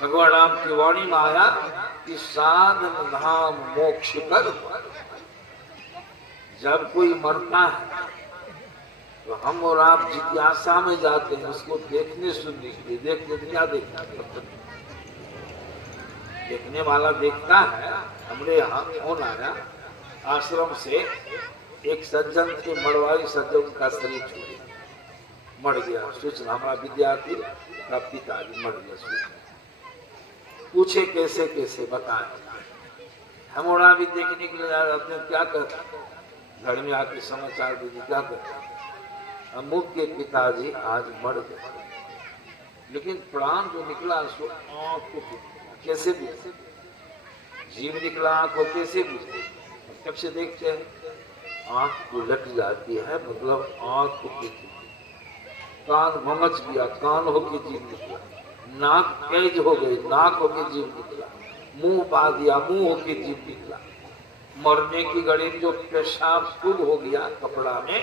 भगवान राम की वाणी में आया कि साधन धाम मोक्ष कर। जब कोई मरता है तो हम और आप जिज्ञासा में जाते हैं उसको देखने सुनने के लिए। देखने क्या देखना, देखने वाला देखता है। हमरे यहाँ फोन आया आश्रम से, एक सज्जन थे, मरवारी सज्जन का शरीर छूट गया, मर गया। सूचना हमारा विद्यार्थी का पिताजी मर गया, सूचना पूछे कैसे कैसे बताएं। हम और भी देखने के लिए जाते हैं, क्या करते घर में आके समाचार दीजिए, क्या करते अमुक के पिताजी आज मर गए, लेकिन प्राण जो निकला सो आँख को कैसे बुझे, जीव निकला आँख को कैसे बुझे। जब से देखते हैं आँख उलट जाती है, मतलब आँख को, कान ममच गया, कान होके जीव निकला, नाक कैद हो गई, नाक होके जीव निकला, मुंह पा दिया, मुंह होके जीव निकला। मरने की घड़ी जो पेशाब खूब हो गया कपड़ा में,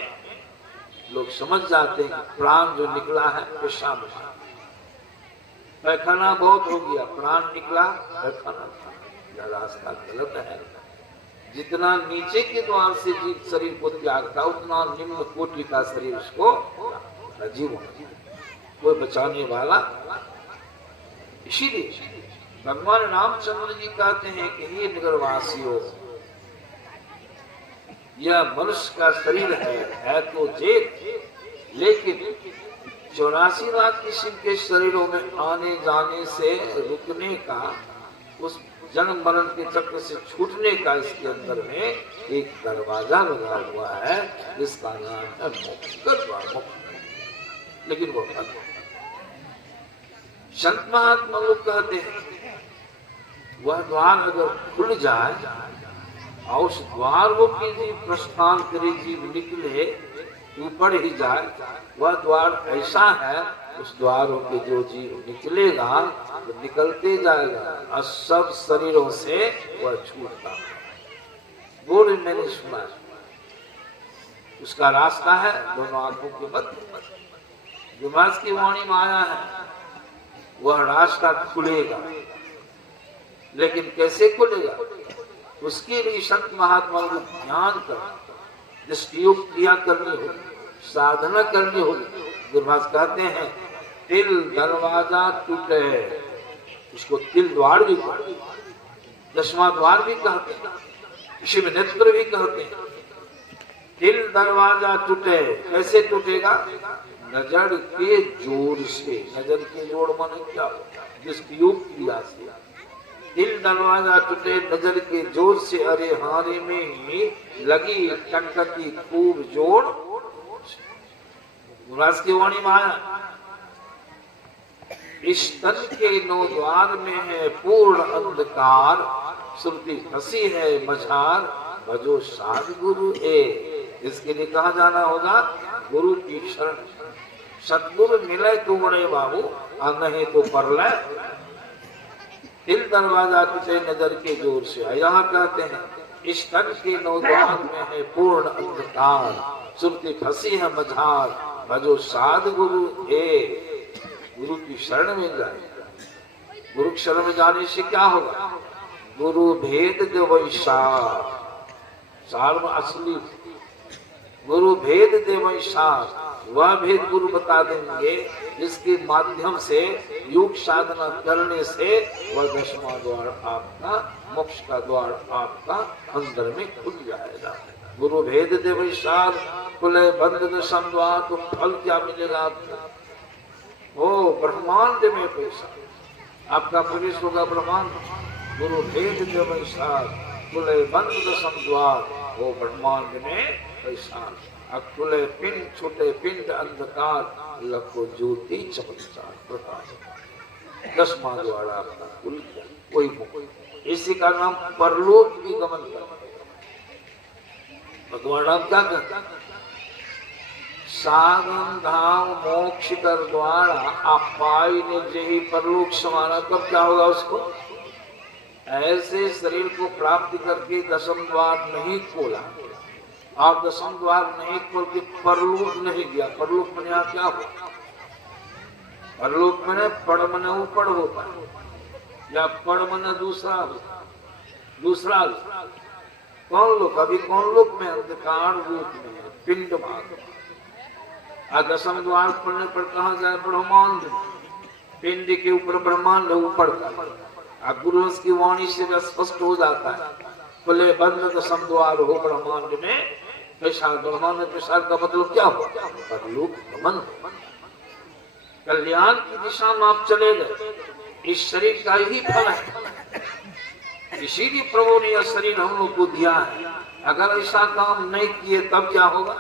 लोग समझ जाते हैं कि प्राण जो निकला है पेशाब में। पैखाना बहुत हो गया, प्राण निकला पैखाना, यह रास्ता गलत है। जितना नीचे के द्वार से जीव शरीर को त्यागता, उतना निम्न कोटि का शरीर उसको जीव कोई बचाने वाला। इसीलिए भगवान रामचंद्र जी कहते हैं कि ये नगरवासियों, यह मनुष्य का शरीर है तो जेल, लेकिन 84 लाख किस्म के शरीरों में आने जाने से रुकने का, उस जन्म मरण के चक्र से छूटने का इसके अंदर में एक दरवाजा लगा हुआ है, जिसका नाम है मोक्ष। लेकिन वो संत महात्मा लोग कहते हैं वह द्वार अगर खुल जाए और उस द्वार को जीव प्रस्थान करे, जीव निकले, ऊपर ही जाए, वह द्वार ऐसा है, उस द्वार के जो जीव निकलेगा तो निकलते जाएगा और सब शरीरों से वह छूटता। बोल मैंने सुना, उसका रास्ता है दोनों आंखों के मध्य। जुमास की वाणी में आया है वह रास्ता खुलेगा, लेकिन कैसे खुलेगा उसके लिए संत महात्मा को ध्यान कर, दृष्टियोग क्रिया करनी होगी, साधना करनी होगी। गुरुदास कहते हैं तिल दरवाजा टूटे, इसको तिल द्वार भी कहते हैं, 10वां द्वार भी कहते हैं, शिव नेत्र भी कहते हैं। तिल दरवाजा टूटे, कैसे टूटेगा? नजर के जोर से। नजर के जोड़ माने क्या? जिसकी योग क्रिया से। दिल दरवाजा टूटे नजर के जोर से, अरे हारे में ही लगी टकटकी खूब जोड़। गुरुदास की वाणी में आया इस तन के 9 द्वार में है पूर्ण अंधकार, श्रुति फंसी है मझार, भजो साध गुरु ए। इसके लिए कहा जाना होगा गुरु की शरण। सतगुरु मिले तो बड़े बाबू, और नहीं तो परले। दिल दरवाजा टूटे नजर के जोर से। यहाँ कहते हैं इस तन के 9 द्वार में है पूर्ण अंधकार, श्रुति फंसी है मझार, भजो साध गुरु ए। गुरु की शरण में जाए। गुरु की शरण में जाने से क्या होगा? गुरु भेद वैसा सार में असली गुरु भेद देवै सार, वह भेद गुरु बता देंगे जिसके माध्यम से योग साधना करने से वह 10वां द्वार आपका, मोक्ष का द्वार आपका अंदर में खुल जाएगा। गुरु भेद देवै सार, खुले बंद 10 द्वार, तो फल क्या मिलेगा आपको? ओ ब्रह्मांड में पैसा, आपका प्रवेश होगा ब्रह्मांड। गुरु भेद देवै सार, खुले बंद 10 द्वार, वो ब्रह्मांड में पैसा। खुले पिंड, छोटे पिंड, अंधकार, लखो ज्योति चमत्कार प्रकाश। 10वां द्वार आपका खुल गया, कोई मुख। इसी का नाम परलोक भी गमन कर। भगवान राम क्या कहते हैं? साधन धाम मोक्ष कर द्वारा अपाई ने जही परलोक समाना। तब क्या होगा उसको? ऐसे शरीर को प्राप्त करके 10वां द्वार नहीं खोला और 10वां द्वार नहीं खोल के परलोक नहीं गया। परलोक में यहाँ क्या होगा? परलोक में पड़ मन ऊपर होता है या पड़ मन दूसरा होता, दूसरा कौन लोक? अभी कौन लोक में? अंधकार रूप में, पिंड भाग। 10वां द्वार खोलने पर कहा जाए? ब्रह्मांड। पिंड के ऊपर ब्रह्मांड ऊपर का। गुरु की वाणी से स्पष्ट हो जाता है, खुले बंद 10वां द्वार हो ब्रह्मांड में प्रसार। ब्रह्मांड में प्रसार का मतलब क्या हो? परलोक गमन। कल्याण की दिशा में आप चले गए, इस शरीर का ही फल है। इसीलिए प्रभु ने यह शरीर हम लोग को दिया है। अगर ऐसा काम नहीं किए तब क्या होगा?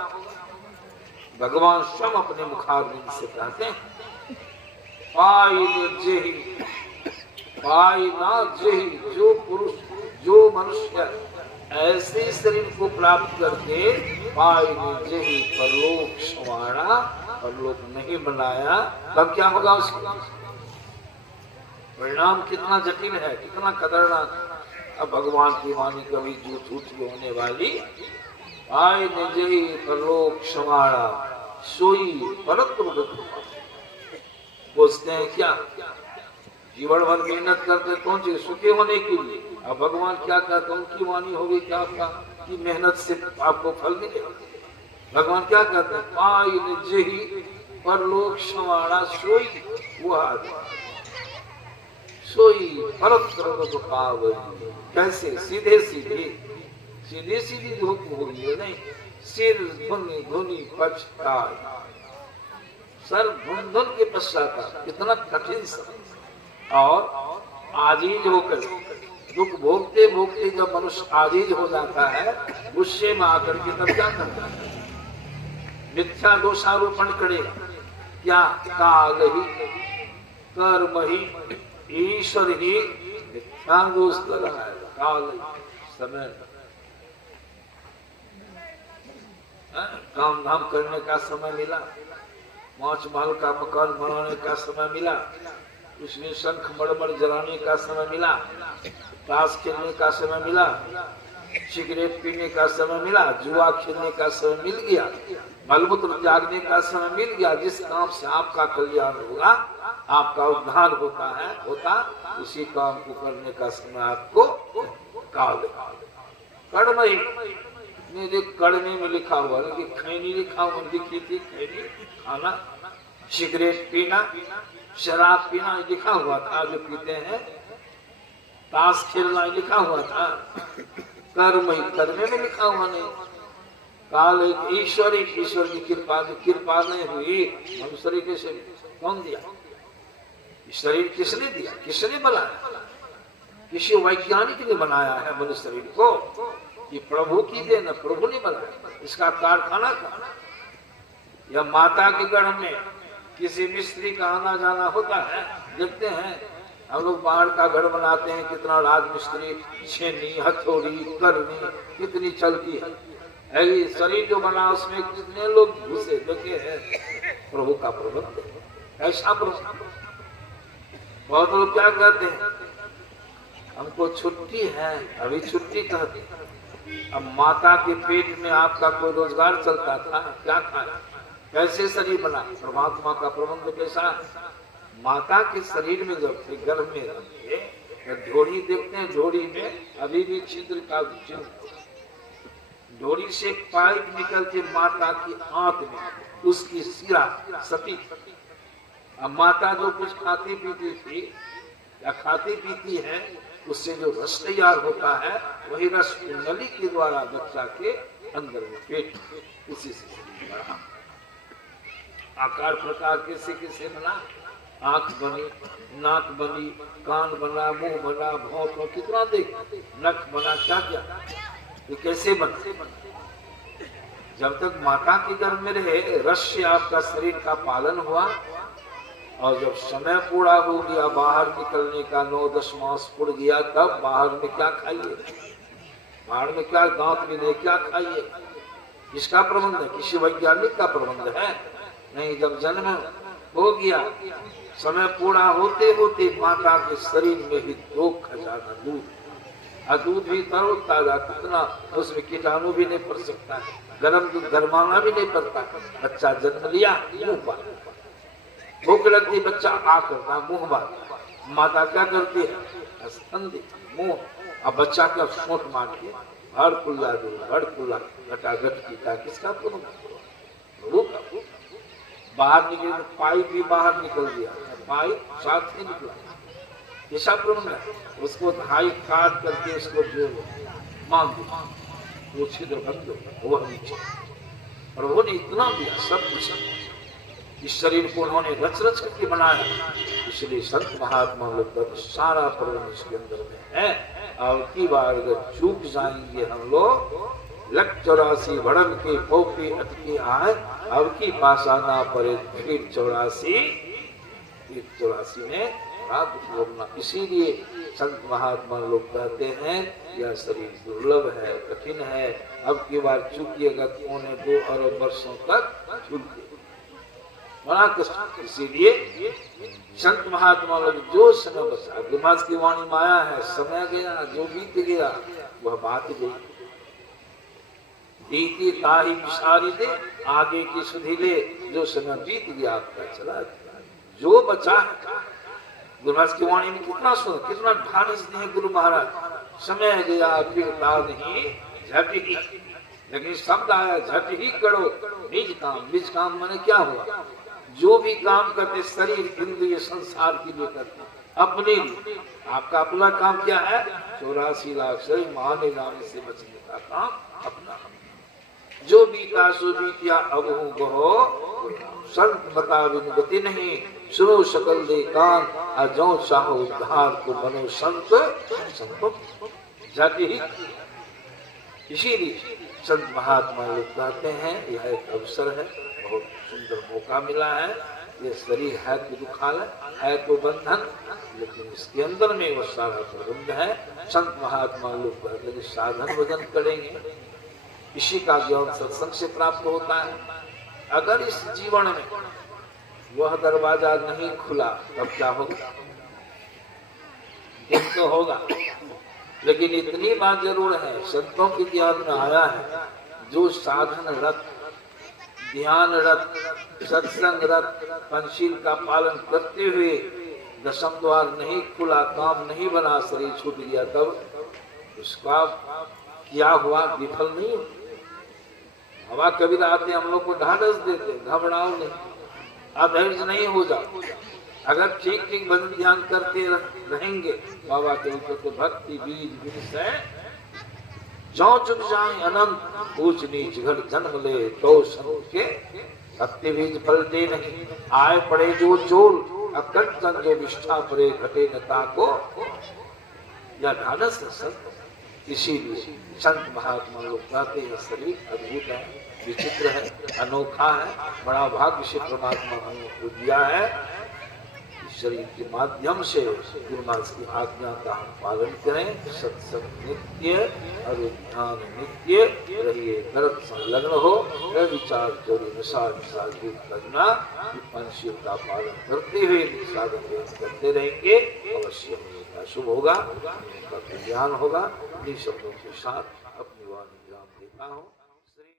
भगवान स्वयं अपने मुखारविंद से कहते हैं, पाई जेहि, पाई ना जेहि, जो पुरुष, जो मनुष्य ऐसे शरीर को प्राप्त करके पाई जेहि परलोक समाना, परलोक नहीं बनाया, तब क्या होगा उसका? परिणाम कितना जटिल है, कितना खतरनाक। अब भगवान की वाणी कभी झूठी होने वाली। आय निजे परलोक समाना, सोई परत्र। बोलते हैं क्या? जीवन भर मेहनत करते कौन सी? सुखी होने के लिए। अब भगवान क्या कहते हैं? उनकी वाणी होगी क्या आपका कि मेहनत से आपको फल मिलेगा? भगवान क्या कहते हैं? पाई निजे परलोक समाना, सोई वह सोई परत्र पावनी। कैसे? सीधे सीधे, सीधे सीधी धूप होगी है नहीं, सिर धुनी धुनी पछताए, सर धुन धुन के पश्चाताप। कितना कठिन समय। और आजीज होकर, दुख भोगते भोगते जब मनुष्य आजीज हो जाता है, गुस्से में आकर के तब क्या करता है? मिथ्या दोषारोपण करेगा। क्या? काल ही कर्म ही ईश्वर ही मिथ्या दोष लगाएगा। काल समय, काम धाम करने का समय मिला, माछ महल का मकान बनाने का समय मिला, उसमें शंख मड़मड़ जलाने का समय मिला, ताश खेलने का समय मिला, सिगरेट पीने का समय मिला, जुआ खेलने का समय मिल गया, मलमूत्र त्यागने का समय मिल गया। जिस काम से आपका कल्याण होगा, आपका उद्धार होता है, उसी काम को करने का समय आपको काल। कर्म ही मेरे कड़ने में लिखा हुआ, लेकिन खैनी लिखा हुआ, लिखी थी खैनी खाना, सिगरेट पीना, शराब पीना लिखा हुआ था जो पीते हैं, ताश खेलना लिखा हुआ था। कर्म ही करने में लिखा हुआ नहीं। काल एक ईश्वर की कृपा, जो कृपा नहीं हुई मनुष्य कैसे? कौन दिया? शरीर किसने दिया? किसने बनाया? किसी वैज्ञानिक ने बनाया है मनुष्य शरीर को? ये प्रभु की देन, प्रभु ने बनाया। इसका कारखाना था। या माता के गर्भ में किसी मिस्त्री का आना जाना होता है। देखते हैं हम लोग बाहर का घर बनाते हैं, कितना राजमिस्त्री, छेनी, हथौड़ी, करनी कितनी चलती है। ये शरीर जो बना उसमें कितने लोग घुसे देखे हैं। प्रभु का प्रबंध ऐसा। प्रभु बहुत लोग क्या कहते हैं? हमको छुट्टी है, अभी छुट्टी कहते हैं। अब माता के पेट में आपका कोई रोजगार चलता था, क्या खाया? कैसे शरीर बना? परमात्मा का प्रबंध कैसा? माता के शरीर में जब थे, गर्भ में रहते, झोड़ी देखते हैं, झोड़ी में अभी भी छिद्र का चिन्ह, डोरी से एक पाइप निकल के माता की आंत में, उसकी सिरा सती। अब माता जो कुछ खाती पीती थी या खाती पीती है, उससे जो रस तैयार होता है, वही रस नली के द्वारा बच्चा के अंदर में पेट उसी से बना। आकार प्रकार कैसे कैसे बना, आंख बनी, नाक बनी, कान बना, मुंह बना, भौं कितना देख, नख बना, क्या क्या, ये कैसे बनते। जब तक माता के गर्भ में रहे, रस से आपका शरीर का पालन हुआ, और जब समय पूरा हो गया बाहर निकलने का, 9-10 मास पुड़ गया, तब बाहर में क्या खाइए, बाहर में क्या दांत मिले, क्या खाइए, इसका प्रबंध है, किसी वैज्ञानिक का प्रबंध है नहीं। जब जन्म हो गया, समय पूरा होते होते माता के शरीर में ही 2 खजाना दूध, और दूध भी तरोताजा, कितना उसमें कीटाणु भी नहीं पड़ सकता है, गर्म दूध गरमाना भी नहीं पड़ता। बच्चा जन्म लिया, मुंह बात, भूख लगती, बच्चा आ करता मुंह बात, माता क्या करती है, स्तन दे मुंह, अब बच्चा का सोट मार के भर कुल्ला दो, भर कुल्ला घटाघट पीता, किसका भूख बाहर निकले, पाइप भी बाहर निकल गया, पाइप साथ ही निकला, ऐसा प्रबंध है। उसको धाई काट करके उसको जो मांग दो, वो छिद्र बंद हो, वो नीचे, और वो ने इतना दिया सब कुछ, इस शरीर को उन्होंने रच रच करके बनाया। इसलिए संत महात्मा लोग सारा प्रबंध इसके अंदर में है। और की बार अगर चूक जाएंगे हम लोग, लक 84 भड़म के पोपे अटके आए, अब की पासाना परे फिर 84 में रात भोगना। इसीलिए संत महात्मा लोग कहते हैं यह शरीर दुर्लभ है, कठिन है, अब की बार चूकिएगा तो 2 अरब वर्षों तक चूक बड़ा कष्ट। इसीलिए संत महात्मा लोग जो समय बचा, गुरमास की वाणी माया है, समय गया जो बीत गया वह बात गई, बीती ताही विसारी दे, आगे की सुधीले, जो समय बीत गया आपका चला गया, जो बचा है। गुरमास की वाणी में कितना सुन, कितना ढाढ़स दिए गुरु महाराज, समय गया फिर नहीं झट ही, लेकिन शब्द आया झट ही करो निज काम। निज काम माने क्या हुआ, जो भी काम करते शरीर इंद्रिय संसार के लिए करते, अपने लिए। आपका अपना काम क्या है, 84 लाख शरीर माने जाने से बचने का काम अपना। जो बीता सो बीतिया, अब हूँ गहो संत बता बिन गति नहीं, सुनो सकल दे कान, अजो चाहो उद्धार को बनो संत संतो जाति ही। इसीलिए संत महात्मा लोग कहते हैं यह एक अवसर है, बहुत सुंदर मौका मिला है। ये शरीर है तो दुखालय, है तो बंधन, लेकिन इसके अंदर में वो सारा प्रबंध है। संत महात्मा लोग कहते हैं साधन भजन करेंगे, इसी का ज्ञान सत्संग से प्राप्त होता है। अगर इस जीवन में वह दरवाजा नहीं खुला तब क्या होगा, दिन तो होगा, लेकिन इतनी बात जरूर है, संतों के ज्ञान में आया है, जो साधन रत, ध्यान रत, सत्संग रत, पंचशील का पालन करते हुए 10म द्वार नहीं खुला, काम नहीं बना, शरीर छूट गया, तब उसका क्या हुआ, विफल नहीं। हवा कबीर आते हम लोग को ढाढ़स देते, घबराओ नहीं, अधैर्य नहीं हो जाओ। अगर ठीक ठीक भजन ध्यान करते रहेंगे, बाबा के ऊपर तो भक्ति बीज बीज है, जो चुक जाए अनंत, ऊंच नीच घर जन्म ले, तो संत के भक्ति बीज पलटे नहीं। आए पड़े जो चोर, अकट जन जो निष्ठा पड़े, घटे नता को, या ढाढ़स संत। इसीलिए संत महात्मा लोग कहते हैं शरीर अद्भुत है, विचित्र है, अनोखा है, बड़ा भाग्य से परमात्मा हमको दिया है। शरीर के माध्यम से गुरुनाथ की आज्ञा का हम पालन करें, सत्संग नित्य और ध्यान नित्य रहिए, नरक संलग्न हो, विचार चोरी नशा दूर करना, पंचशील का पालन करते हुए साधन करते रहेंगे, अवश्य होगा, शुभ होगा, ज्ञान होगा। इन शब्दों के साथ अपनी वाणी विराम देता हूँ।